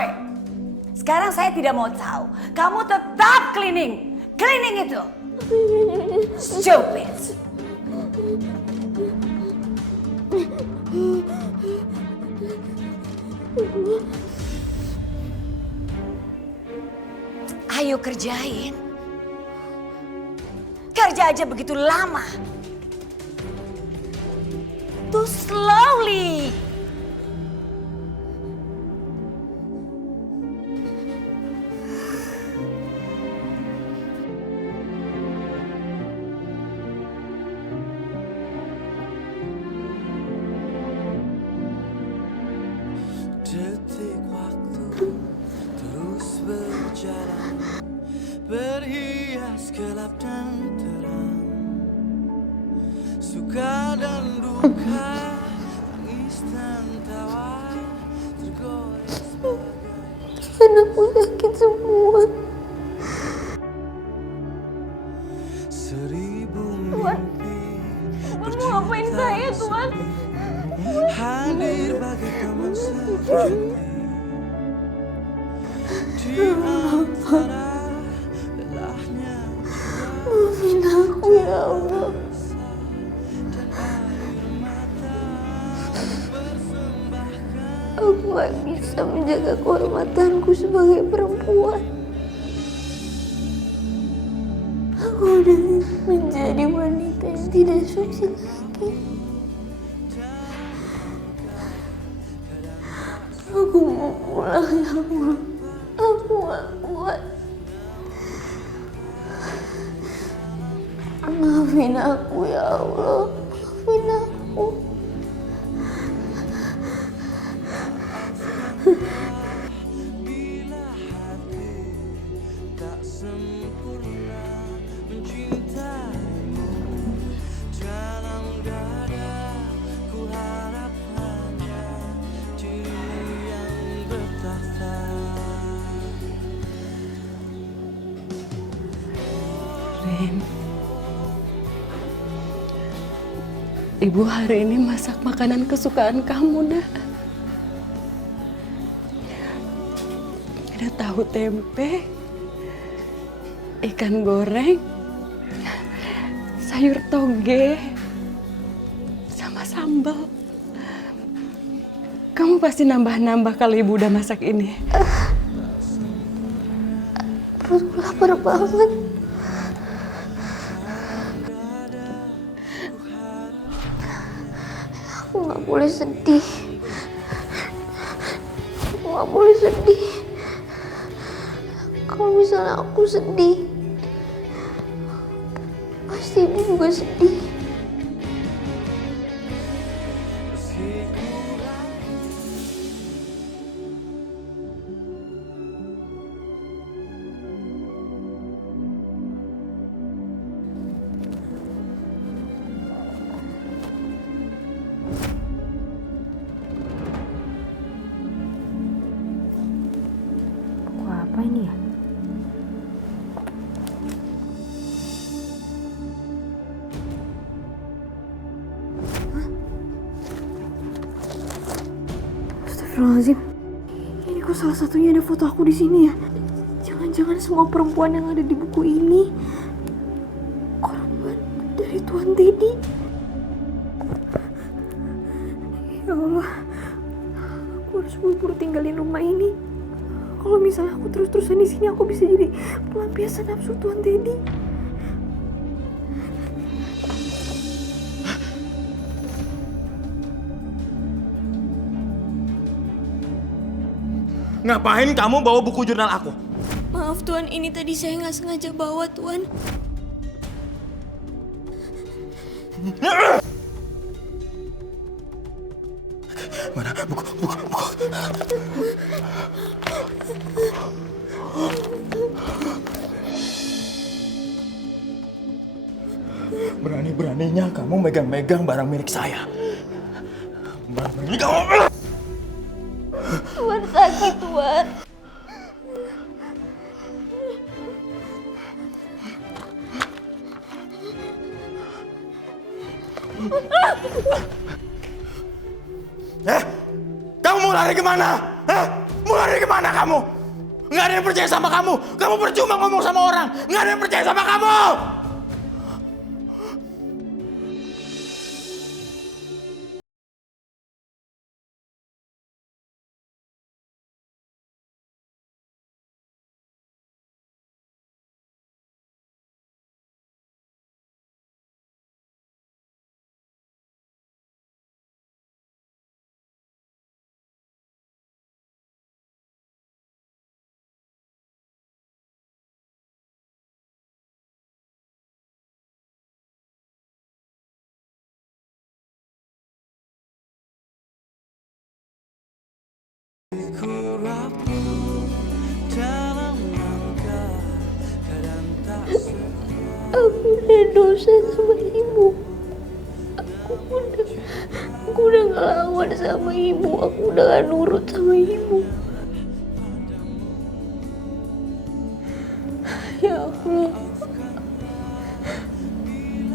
Sekarang saya tidak mau tahu. Kamu tetap cleaning. Cleaning itu. Stupid. Ayo kerjain. Kerja aja begitu lama. Too slowly. Detik waktu terus berjalan, berhias gelap dan terang, suka dan duka, tangis dan Maafin aku ya Allah. Aku gak bisa menjaga kehormatanku sebagai perempuan. Aku udah menjadi wanita yang tidak suci lagi. Aku mau pulang ya Allah. Aku gak kuat. Maafin aku ya Allah. Maafin aku. Bila hati tak sempurna mencintaimu, dalam dada ku harap hanya dirimu yang bertahta. Rin, Ibu hari ini masak makanan kesukaan kamu, Nak. Ada tahu tempe, ikan goreng, sayur toge, sama sambal. Kamu pasti nambah-nambah kalau Ibu udah masak ini. Perutku lapar banget. Aku gak boleh sedih. Aku gak boleh sedih. Kalau misalnya aku sedih, pasti Ibu juga sedih. Buku apa ini ya? Astagfirullahaladzim. Ini kok salah satunya ada foto aku di sini ya? Jangan-jangan semua perempuan yang ada di buku ini korban dari Tuan Teddy. Ya Allah, aku harus buru-buru tinggalin rumah ini. Kalau misalnya aku terus-terusan di sini, aku bisa jadi pelampiasan nafsu Tuan Teddy. Ngapain kamu bawa buku jurnal aku? Maaf Tuan, ini tadi saya nggak sengaja bawa Tuan. Mana buku? Berani-beraninya kamu megang-megang barang milik saya. Berani kamu. Tuan sakit, Tuan. Kamu mau lari kemana? Mau lari kemana kamu? Nggak ada yang percaya sama kamu. Kamu percuma ngomong sama orang. Nggak ada yang percaya sama kamu. Ku rapuh dalam langkah, kadang tak Aku udah dosa sama Ibu. Aku udah ngelawan sama Ibu. Aku udah gak nurut sama Ibu. Ya Allah,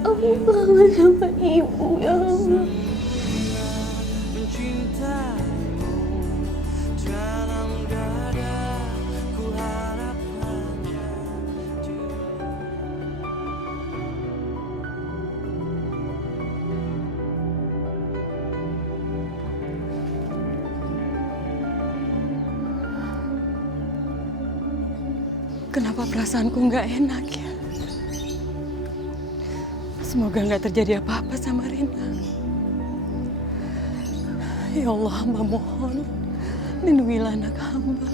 aku kangen sama Ibu ya Allah. mencintaimu, dalam dada ku harap hanya Kenapa perasaanku nggak enak ya? Semoga nggak terjadi apa-apa sama Rina. Ya Allah, hamba mohon, lindungilah anak hamba.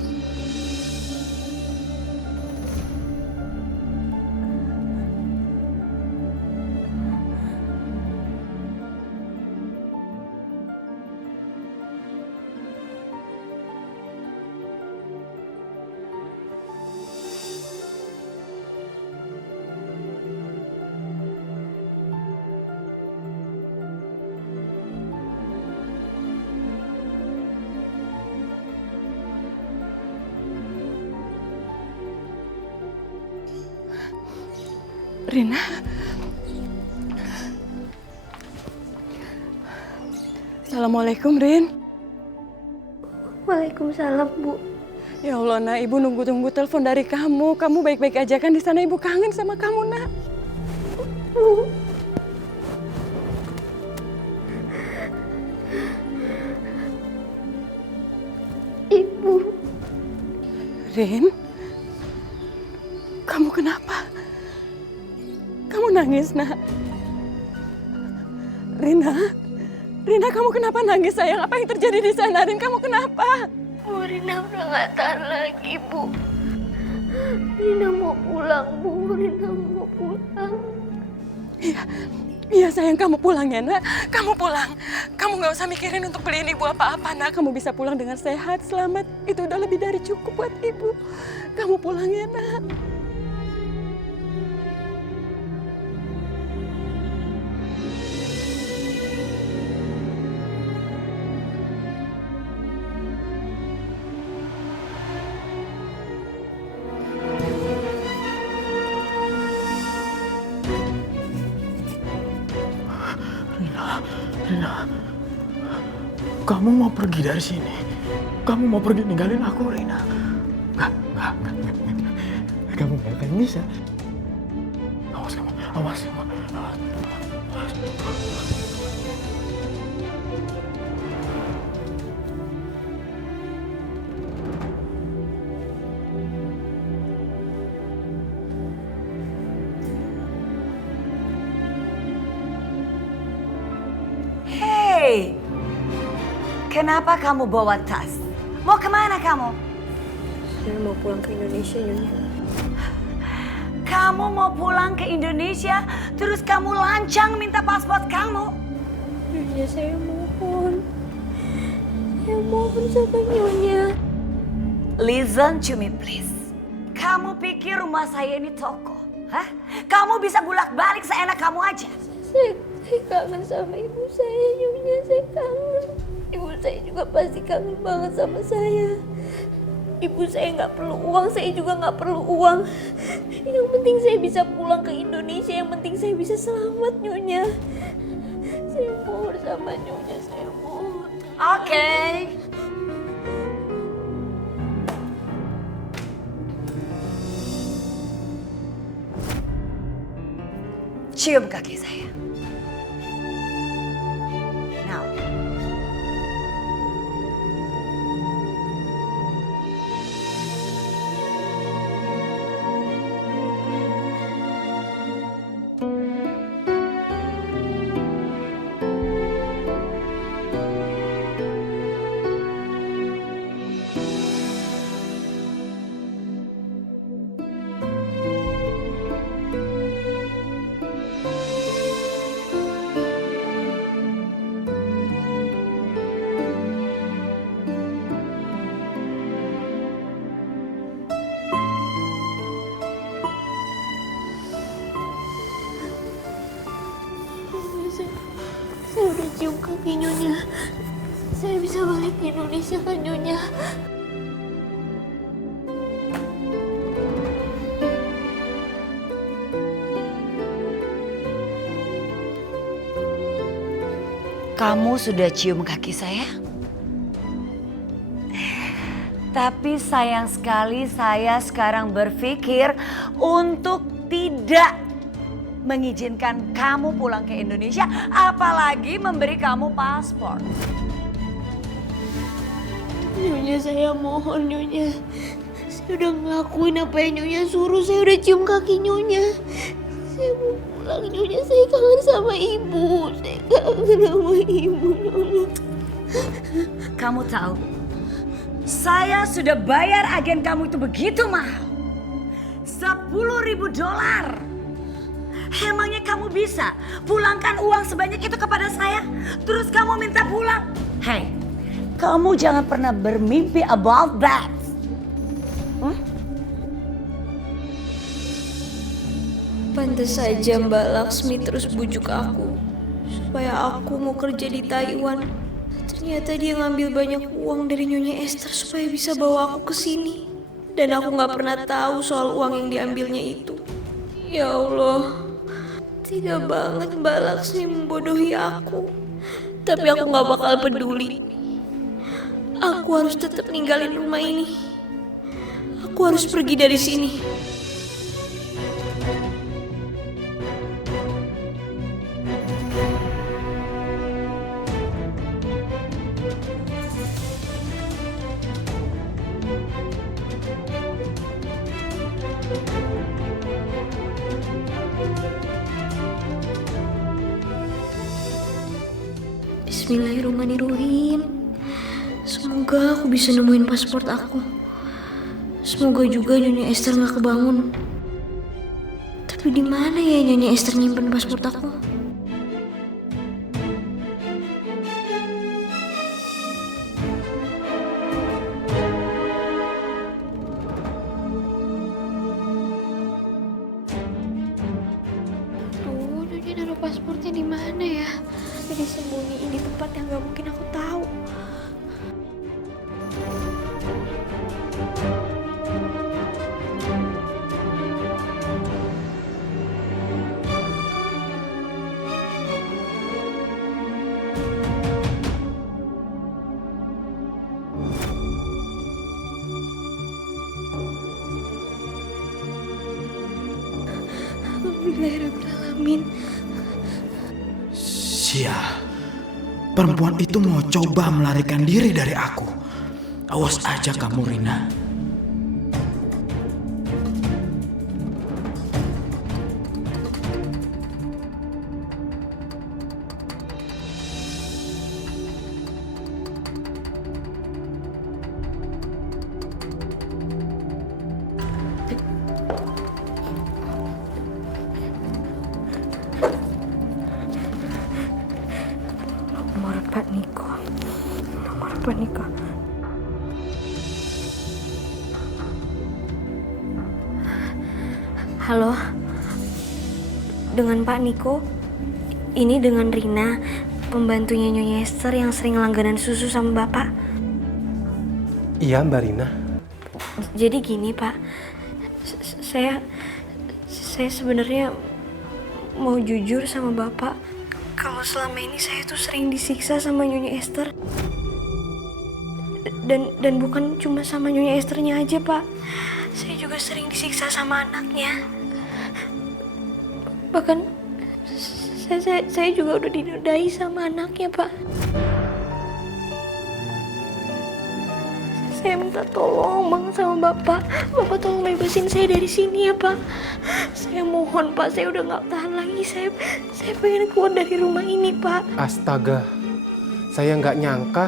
Rina. Assalamualaikum, Rin. Waalaikumsalam, Bu. Ya Allah, Nak, Ibu nunggu-tunggu telepon dari kamu. Kamu baik-baik aja kan di sana? Ibu kangen sama kamu, Nak. Bu. Ibu. Rin, kamu kenapa? Kamu nangis, Nak? Rina, kamu kenapa nangis, sayang? Apa yang terjadi di sana, Rin? Kamu kenapa? Bu, Rina udah gak tahan lagi, Bu. Rina mau pulang, Bu. Rina mau pulang. Iya sayang, kamu pulang ya, Nak. Kamu pulang. Kamu gak usah mikirin untuk beliin Ibu apa-apa, Nak. Kamu bisa pulang dengan sehat, selamat. Itu udah lebih dari cukup buat Ibu. Kamu pulang ya, Nak. Rina, kamu mau pergi dari sini? Kamu mau pergi ninggalin aku, Rina? Enggak. Kamu gak akan bisa. Awas kamu, awas. Hei, kenapa kamu bawa tas? Mau kemana kamu? Saya mau pulang ke Indonesia, Nyonya. Kamu mau pulang ke Indonesia, terus kamu lancang minta paspor kamu? Nyonya, saya mohon. Saya mohon sama Nyonya. Listen to me please. Kamu pikir rumah saya ini toko? Hah? Kamu bisa bolak-balik seenak kamu aja? Saya kangen sama ibu saya, Nyonya. Saya kangen. Ibu saya juga pasti kangen banget sama saya. Ibu saya nggak perlu uang, saya juga nggak perlu uang. Yang penting saya bisa pulang ke Indonesia, yang penting saya bisa selamat, Nyonya. Saya mohon sama Nyonya, saya mohon. Oke. Cium kaki saya. Now. Saya udah cium kaki Nyonya. Saya bisa balik ke Indonesia kan, Nyonya? Kamu sudah cium kaki saya? Tapi sayang sekali saya sekarang berpikir untuk tidak mengizinkan kamu pulang ke Indonesia, apalagi memberi kamu paspor. Nyonya, saya mohon Nyonya. Saya udah ngelakuin apa yang Nyonya suruh. Saya udah cium kaki Nyonya. Saya mau pulang Nyonya. Saya kangen sama ibu. Saya kangen sama ibu Nyonya. Kamu tahu, saya sudah bayar agen kamu itu begitu mahal. $10.000. Emangnya kamu bisa pulangkan uang sebanyak itu kepada saya? Terus kamu minta pulang? Hei, kamu jangan pernah bermimpi about that. Pantes saja Mbak Laksmi terus bujuk aku supaya aku mau kerja di Taiwan. Ternyata dia ngambil banyak uang dari Nyonya Esther supaya bisa bawa aku ke sini. Dan aku nggak pernah tahu soal uang yang diambilnya itu. Ya Allah, tega banget Mbak Laksmi membodohi aku. Tapi aku nggak bakal peduli. Aku harus tetap ninggalin rumah ini. Aku harus pergi dari sini. Bismillahirrahmanirrahim. Semoga aku bisa nemuin paspor aku. Semoga juga Nyonya Esther gak kebangun. Tapi di mana ya Nyonya Esther nyimpen paspor aku? Duh, Nyonya naruh paspornya di mana ya? Disembunyiin di tempat yang gak mungkin aku tahu. Alhamdulillahirrahmanirrahim. Sial, perempuan itu mau coba melarikan diri dari aku. Awas aja kamu, Rina. Nomor Pak Niko. Halo, dengan Pak Niko. Ini dengan Rina, pembantunya Nyonya Esther yang sering langganan susu sama Bapak. Iya, Mbak Rina. Jadi gini Pak, saya sebenarnya mau jujur sama Bapak. Kalau selama ini saya tuh sering disiksa sama Nyonya Esther. Dan bukan cuma sama Nyonya Esthernya aja, Pak. Saya juga sering disiksa sama anaknya. Bahkan saya juga udah dinodai sama anaknya, Pak. Saya minta tolong banget sama Bapak. Bapak tolong bebasin saya dari sini ya, Pak. Saya mohon, Pak. Saya udah gak tahan lagi. Saya pengen keluar dari rumah ini, Pak. Astaga, saya nggak nyangka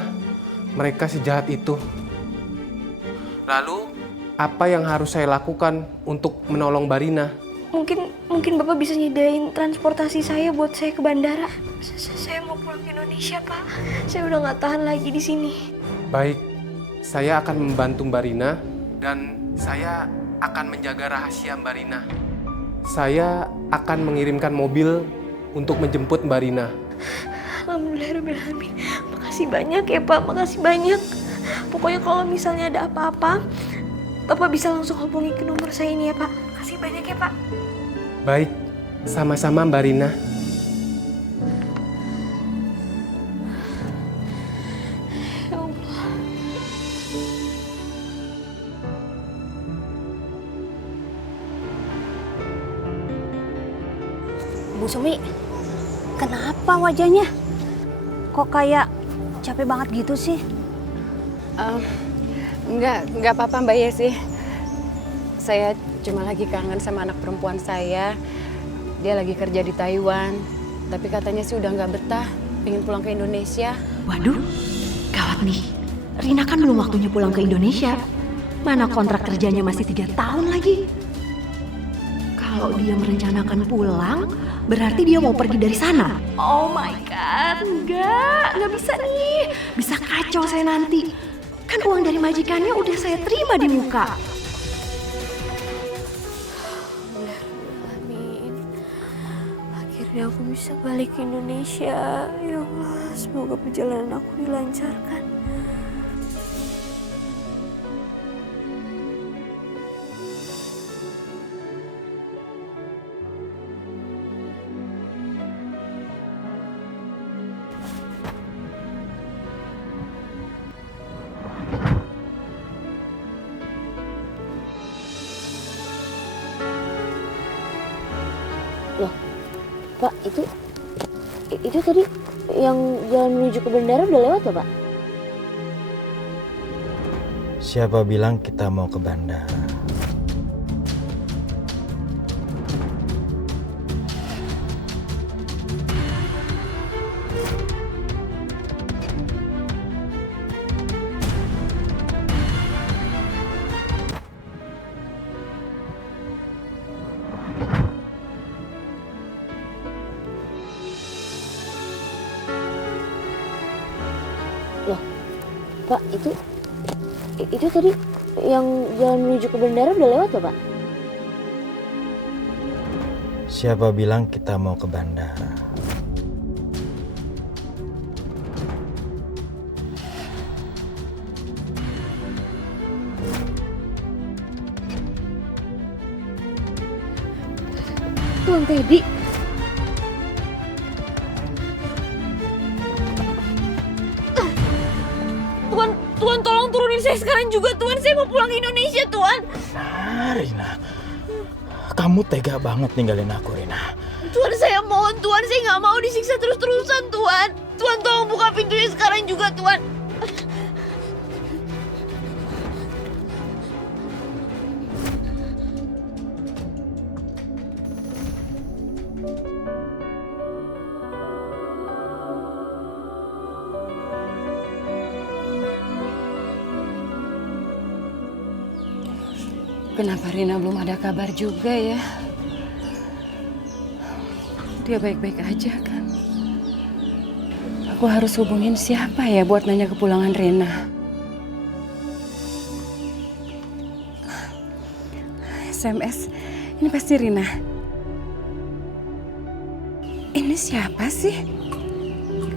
mereka sejahat itu. Lalu, apa yang harus saya lakukan untuk menolong Mbak Rina? Mungkin Bapak bisa nyediain transportasi saya buat saya ke bandara. Saya mau pulang ke Indonesia, Pak. Saya udah gak tahan lagi di sini. Baik, saya akan membantu Mbak Rina dan saya akan menjaga rahasia Mbak Rina. Saya akan mengirimkan mobil untuk menjemput Mbak Rina. Alhamdulillahirrahmanirrahim. Makasih banyak ya, Pak. Makasih banyak. Pokoknya kalau misalnya ada apa-apa, Bapak bisa langsung hubungi ke nomor saya ini ya, Pak. Makasih banyak ya, Pak. Baik, sama-sama Mbak Rina. Ya Allah. Bu Sumi, kenapa wajahnya? Kok kayak capek banget gitu sih? Enggak apa-apa Mbak Yesi. Saya cuma lagi kangen sama anak perempuan saya. Dia lagi kerja di Taiwan. Tapi katanya sih udah nggak betah, pengen pulang ke Indonesia. Waduh, gawat nih. Rina kan belum waktunya pulang ke Indonesia. Mana kontrak kerjanya masih 3 tahun lagi. Kalau dia merencanakan pulang, berarti dia mau pergi dari sana. Oh my God, nggak bisa nih. Bisa kacau saya nanti. Kan uang dari majikannya udah saya terima di muka. Amin. Akhirnya aku bisa balik ke Indonesia. Ya Allah, semoga perjalanan aku dilancarkan. Pak, itu tadi yang jalan menuju ke bandara udah lewat ya, Pak? Siapa bilang kita mau ke bandara? Loh, Pak, itu tadi yang jalan menuju ke bandara udah lewat ya, Pak? Siapa bilang kita mau ke bandara? Tuan Teddy. Tuan, tolong turunin saya sekarang juga, Tuan. Saya mau pulang ke Indonesia, Tuan. Rina, kamu tega banget ninggalin aku, Rina. Tuan, saya mohon, Tuan. Saya nggak mau disiksa terus-terusan, Tuan. Tuan, tolong buka pintunya sekarang juga, Tuan. Kenapa Rina belum ada kabar juga ya? Dia baik-baik aja kan? Aku harus hubungin siapa ya buat nanya kepulangan Rina? SMS, ini pasti Rina. Ini siapa sih?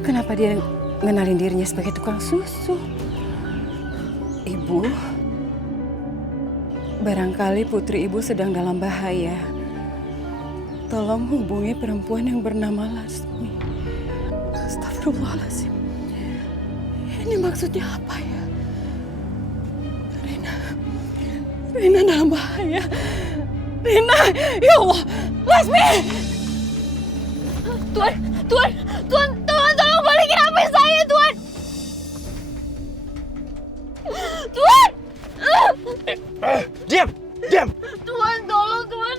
Kenapa dia ngenalin dirinya sebagai tukang susu? Ibu? Barangkali putri ibu sedang dalam bahaya. Tolong hubungi perempuan yang bernama Lasmi. Astagfirullahaladzim. Ini maksudnya apa ya? Rina dalam bahaya. Rina, ya Allah, Lasmi! Tuan, tolong balikin HP saya, Tuan. Tuan! Diam! Tuan, tolong, Tuan.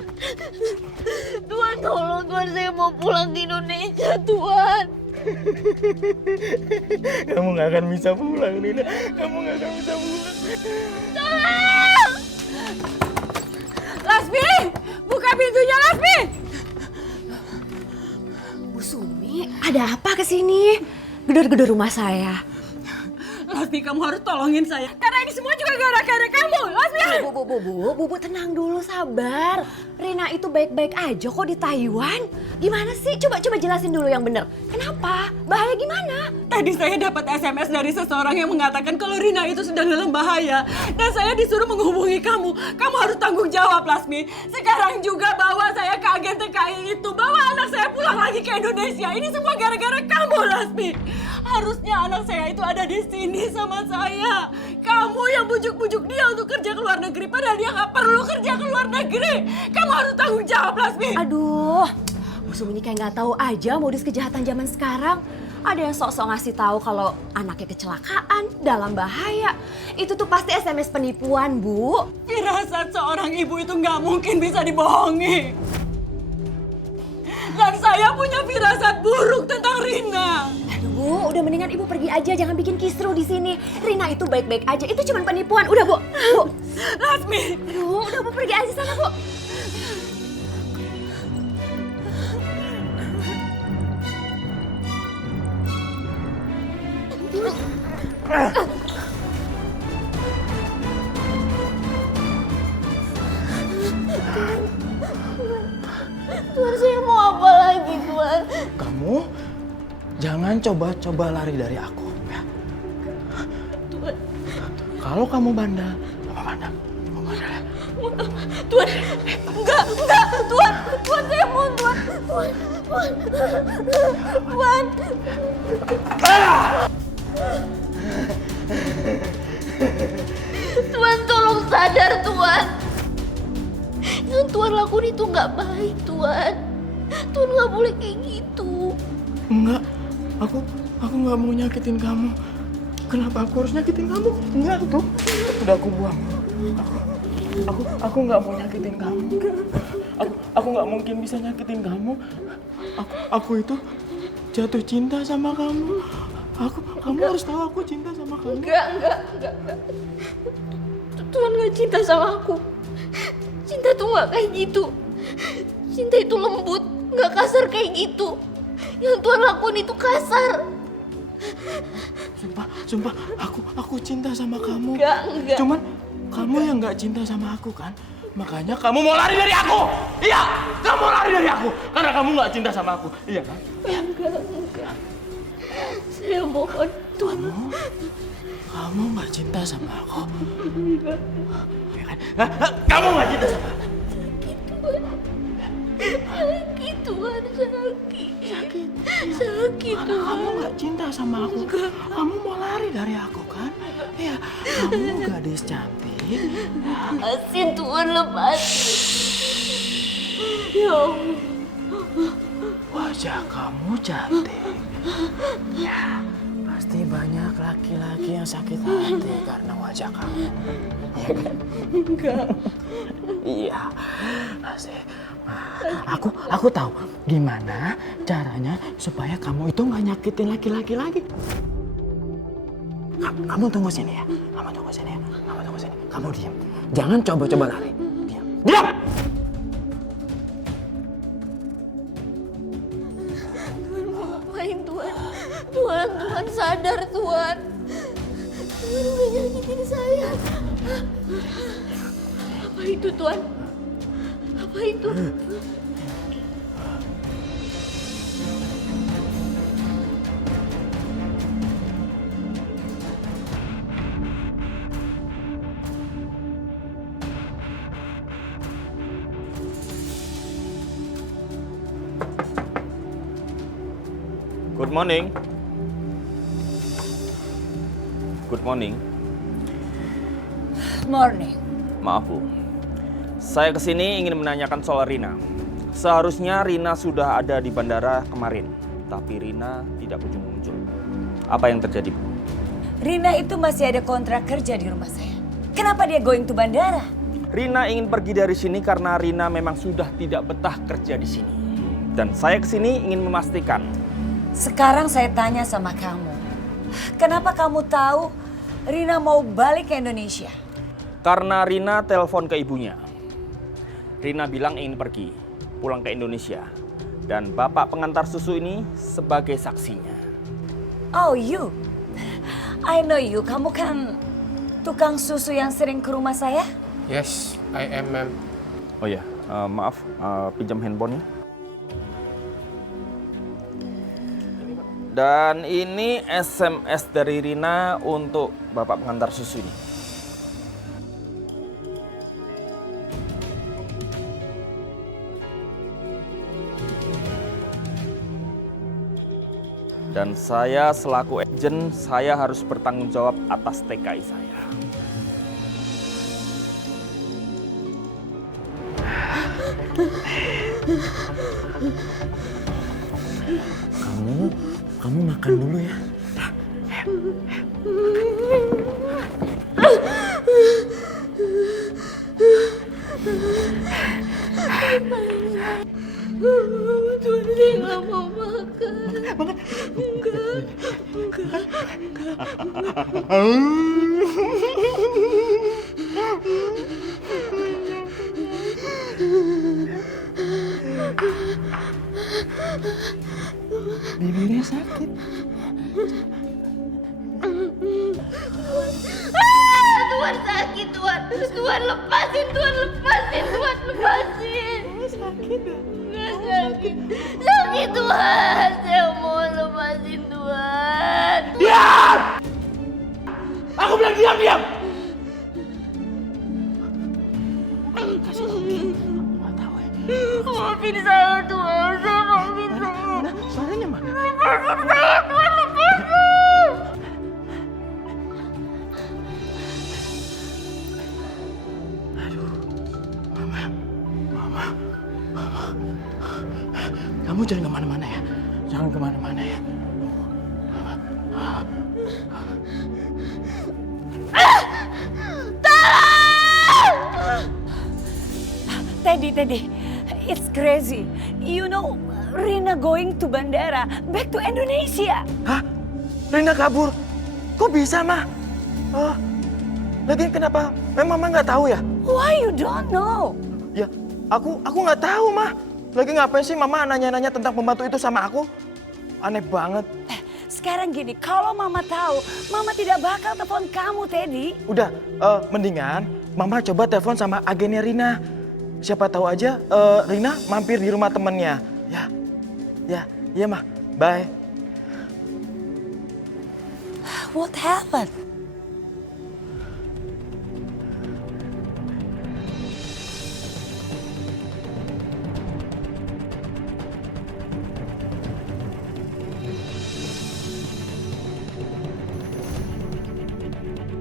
Tuan, tolong, Tuan. Saya mau pulang ke Indonesia, Tuan. Kamu gak akan bisa pulang, Rina. Kamu gak akan bisa pulang. Tolong! Lasmi! Buka pintunya, Lasmi! Bu Sumi, ada apa kesini? Gedor-gedor rumah saya. Lasmi, kamu harus tolongin saya. Karena ini semua juga gara-gara kamu, Lasmi! Bu, tenang dulu, sabar. Rina itu baik-baik aja kok di Taiwan. Gimana sih? Coba jelasin dulu yang bener. Kenapa? Bahaya gimana? Tadi saya dapat SMS dari seseorang yang mengatakan kalau Rina itu sedang dalam bahaya. Dan saya disuruh menghubungi kamu. Kamu harus tanggung jawab, Lasmi. Sekarang juga bawa saya ke agen TKI itu. Bawa anak saya pulang lagi ke Indonesia. Ini semua gara-gara kamu, Lasmi. Harusnya anak saya itu ada di sini sama saya. Kamu yang bujuk-bujuk dia untuk kerja ke luar negeri. Padahal dia nggak perlu kerja ke luar negeri. Kamu harus tanggung jawab, Lasmi. Aduh, Bu Sumi ini kayak nggak tahu aja modus kejahatan zaman sekarang. Ada yang sok-sok ngasih tahu kalau anaknya kecelakaan, dalam bahaya. Itu tuh pasti SMS penipuan, Bu. Firasat seorang ibu itu nggak mungkin bisa dibohongi. Dan saya punya firasat buruk tentang Rina. Aduh, Bu, udah mendingan Ibu pergi aja, jangan bikin kisru di sini. Rina itu baik-baik aja, itu cuma penipuan. Udah, Bu. Bu. Lasmi. Aduh, udah Bu pergi aja sana, Bu. Tuhan, saya mau apa lagi, Tuhan? Kamu jangan coba-coba lari dari aku. Ya. Tuhan. Kalau kamu bandel, apa bandel? Kamu bandel ya? Tuhan, enggak, Tuhan, saya mohon, Tuhan. Tuhan, tolong sadar, Tuhan. Yang Tuhan lakukan itu nggak baik, Tuhan. Tuhan nggak boleh kayak gitu. Enggak, aku nggak mau nyakitin kamu. Kenapa aku harus nyakitin kamu? Enggak, tuh udah aku buang. Aku nggak mau nyakitin kamu. Aku nggak mungkin bisa nyakitin kamu. Aku itu jatuh cinta sama kamu. Kamu harus tahu aku cinta sama kamu. Enggak. Tuhan nggak cinta sama aku. Cinta tuh nggak kayak gitu. Cinta itu lembut, nggak kasar kayak gitu. Yang Tuhan lakuin itu kasar. Sumpah, aku cinta sama kamu. Enggak. Cuman kamu yang nggak cinta sama aku kan? Makanya kamu mau lari dari aku. Iya, kamu lari dari aku karena kamu nggak cinta sama aku. Iya kan? Enggak. Saya mohon, Tuhan. Kamu nggak cinta sama aku. Iya kan? Kamu nggak cinta sama aku. Sakit, Tuhan. Sakit, Karena Tuhan. kamu nggak cinta sama aku. Kamu mau lari dari aku kan? Iya, kamu gadis cantik. Lepasin, Tuhan, lepasin. Ya Allah. Wajah kamu cantik. Ya, pasti banyak laki-laki yang sakit hati karena wajah kamu. Iya kan? Enggak. Iya, pasti. Aku tahu gimana caranya supaya kamu itu nggak nyakitin laki-laki lagi. Kamu tunggu sini ya. Kamu tunggu sini. Kamu diam. Jangan coba-coba lari. Diam. Ngapain, Tuhan? Tuhan sadar, Tuhan. Tuhan udah nyakitin saya. Apa itu, Tuhan? Apa itu? Good morning. Morning. Maaf Bu, saya kesini ingin menanyakan soal Rina. Seharusnya Rina sudah ada di bandara kemarin, tapi Rina tidak kunjung muncul. Apa yang terjadi Bu? Rina itu masih ada kontrak kerja di rumah saya. Kenapa dia going to bandara? Rina ingin pergi dari sini karena Rina memang sudah tidak betah kerja di sini. Dan saya kesini ingin memastikan. Sekarang saya tanya sama kamu. Kenapa kamu tahu Rina mau balik ke Indonesia? Karena Rina telepon ke ibunya. Rina bilang ingin pergi, pulang ke Indonesia. Dan bapak pengantar susu ini sebagai saksinya. Oh, you. I know you. Kamu kan tukang susu yang sering ke rumah saya? Yes, I am, ma'am. Oh ya, maaf, pinjam handphonenya. Dan ini SMS dari Rina untuk bapak pengantar susu ini. Dan saya selaku agen, saya harus bertanggung jawab atas TKI saya. Kamu makan dulu ya. Tuhan, saya nggak mau makan. Enggak. Bibirnya sakit. Tuhan sakit, Tuhan. Tuhan lepasin, Tuhan lepasin, Tuhan lepasin. Sakit ya? Enggak sakit. Sakit, Tuhan. Saya mau lepasin, Tuhan. Diam! Aku bilang diam! Kasih tau Kim. Nggak tahu ya. Maafin saya, Tuhan. Saya maafin saya. Mana? Suaranya mana? Lepasin saya, Tuhan. Lepasin. Kamu jangan kemana-mana ya. Jangan kemana-mana ya. Teddy, it's crazy. You know, Rina going to bandara, back to Indonesia. Hah? Rina kabur? Kok bisa, Ma? Oh, lagian kenapa? Memang Mama nggak tahu ya? Why you don't know? Ya, aku nggak tahu, Ma. Lagi ngapain sih Mama nanya-nanya tentang pembantu itu sama aku? Aneh banget. Sekarang gini, kalau Mama tahu, Mama tidak bakal telepon kamu, Teddy. Udah, mendingan Mama coba telepon sama agennya Rina. Siapa tahu aja Rina mampir di rumah temennya. Ya, Ma. Bye. What happened?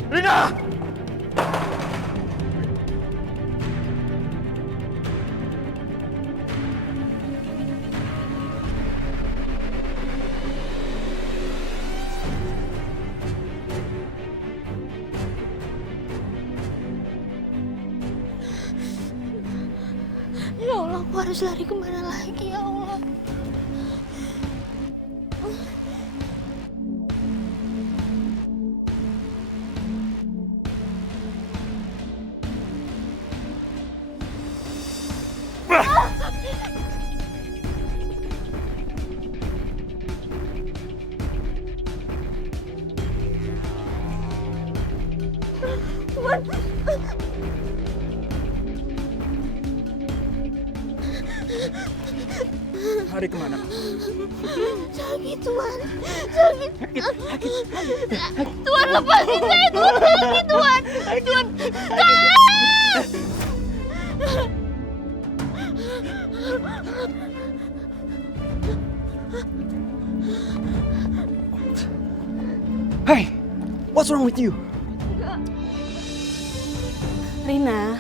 Rina! Ya Allah, aku harus lari kemana lagi, ya Allah. Lari kemana? Sakit, Tuhan. Sakit. Tuhan, lepasin saya, Tuhan. Sakit, Tuhan. Tuhan. Hey, what's wrong with you? Rina,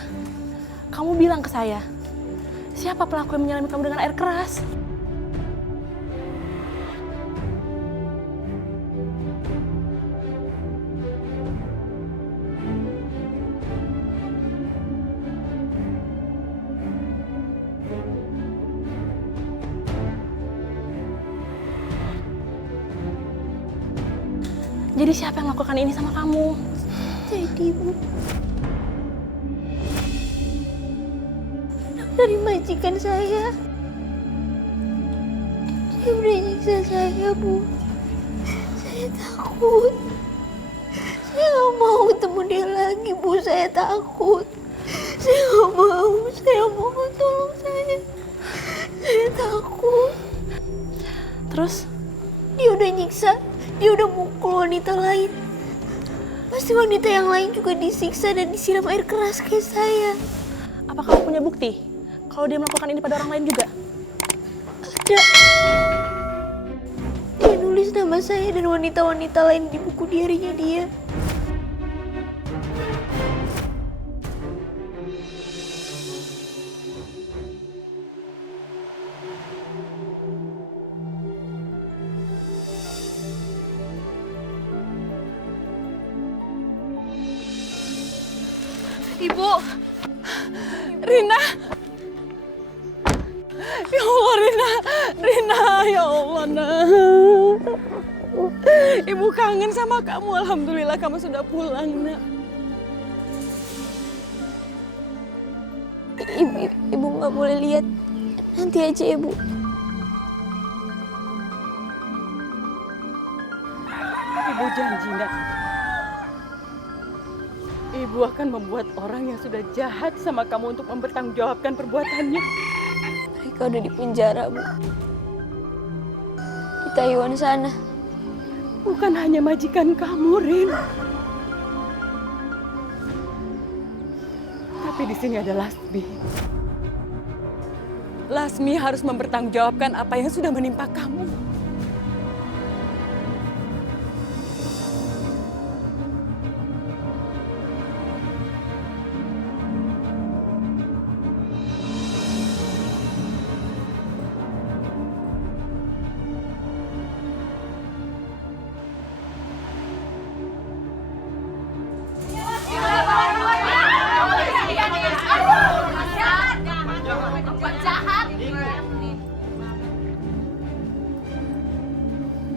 kamu bilang ke saya, siapa pelaku yang menyelami kamu dengan air keras? Jadi siapa yang melakukan ini sama kamu? Jadi, Bu. Dari majikan saya. Dia udah nyiksa saya, Bu. Saya takut. Saya gak mau ketemu dia lagi, Bu. Saya takut. Saya gak mau. Saya mohon tolong saya. Saya takut. Terus? Dia udah nyiksa. Dia udah mukul wanita lain. Pasti wanita yang lain juga disiksa dan disiram air keras kayak saya. Apa kamu punya bukti kalau dia melakukan ini pada orang lain juga? Ada. Dia nulis nama saya dan wanita-wanita lain di buku diarinya dia. Rina. Ya Allah, Rina, ya Allah, nak. Ibu kangen sama kamu, alhamdulillah kamu sudah pulang, nak. Ibu nggak boleh lihat. Nanti aja ya, Bu. Ibu janji, nak. Ibu akan membuat orang yang sudah jahat sama kamu untuk mempertanggungjawabkan perbuatannya. Mereka udah di penjara, Bu. Di Taiwan sana. Bukan hanya majikan kamu, Rin. Tapi di sini ada Lasmi. Lasmi harus mempertanggungjawabkan apa yang sudah menimpa kamu.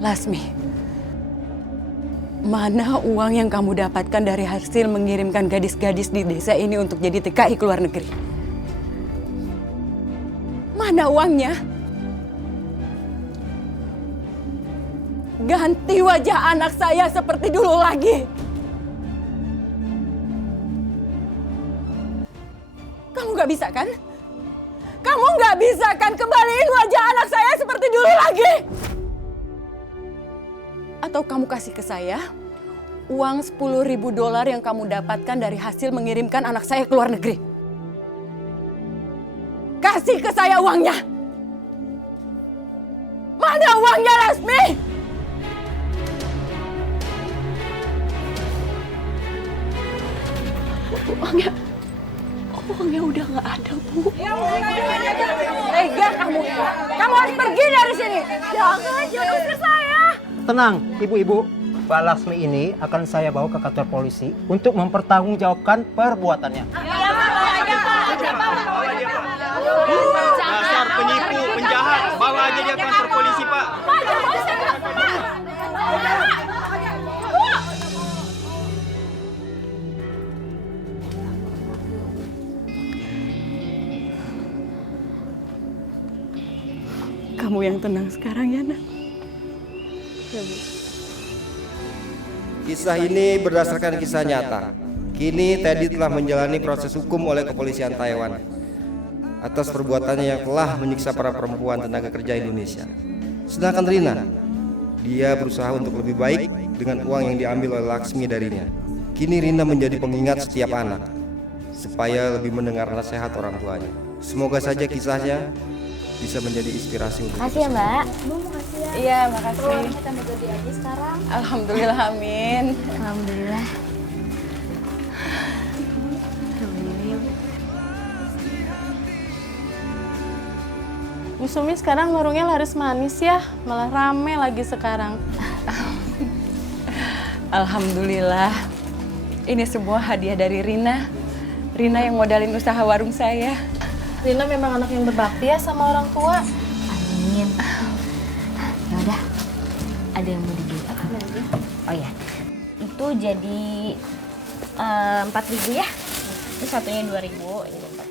Lasmi, mana uang yang kamu dapatkan dari hasil mengirimkan gadis-gadis di desa ini untuk jadi TKI ke luar negeri? Mana uangnya? Ganti wajah anak saya seperti dulu lagi. Kamu nggak bisa kan? Kamu nggak bisa kan kembaliin wajah anak saya seperti dulu lagi? Atau kamu kasih ke saya uang $10.000 yang kamu dapatkan dari hasil mengirimkan anak saya ke luar negeri. Kasih ke saya uangnya. Mana uangnya, Lasmi? Uangnya udah nggak ada, Bu. Tega kamu. Kamu harus pergi dari sini. Jangan usir saya. Tenang, ibu-ibu. Mbak Lasmi ini akan saya bawa ke kantor polisi untuk mempertanggungjawabkan perbuatannya. Dasar penipu, penjahat. Bawa aja dia ke kantor polisi, Pak. Kamu yang tenang sekarang ya, nak. Kisah ini berdasarkan kisah nyata. Kini Teddy telah menjalani proses hukum oleh kepolisian Taiwan atas perbuatannya yang telah menyiksa para perempuan tenaga kerja Indonesia. Sedangkan Rina, dia berusaha untuk lebih baik dengan uang yang diambil oleh Laksmi darinya. Kini Rina menjadi pengingat setiap anak supaya lebih mendengar nasihat orang tuanya. Semoga saja kisahnya bisa menjadi inspirasi untuk Makasih ya, Mbak. Bu, makasih ya. Iya, makasih. Kita mau jadi aja sekarang. Alhamdulillah, amin. Alhamdulillah. Bu Sumi sekarang warungnya laris manis ya, malah rame lagi sekarang. Alhamdulillah. Ini semua hadiah dari Rina. Rina yang modalin usaha warung saya. Rina memang anak yang berbakti ya sama orang tua. Amin. Ya udah. Ada yang mau dibeli apa lagi? Oh ya. Itu jadi 4.000 ya. Ini satunya 2.000, ini 4.000.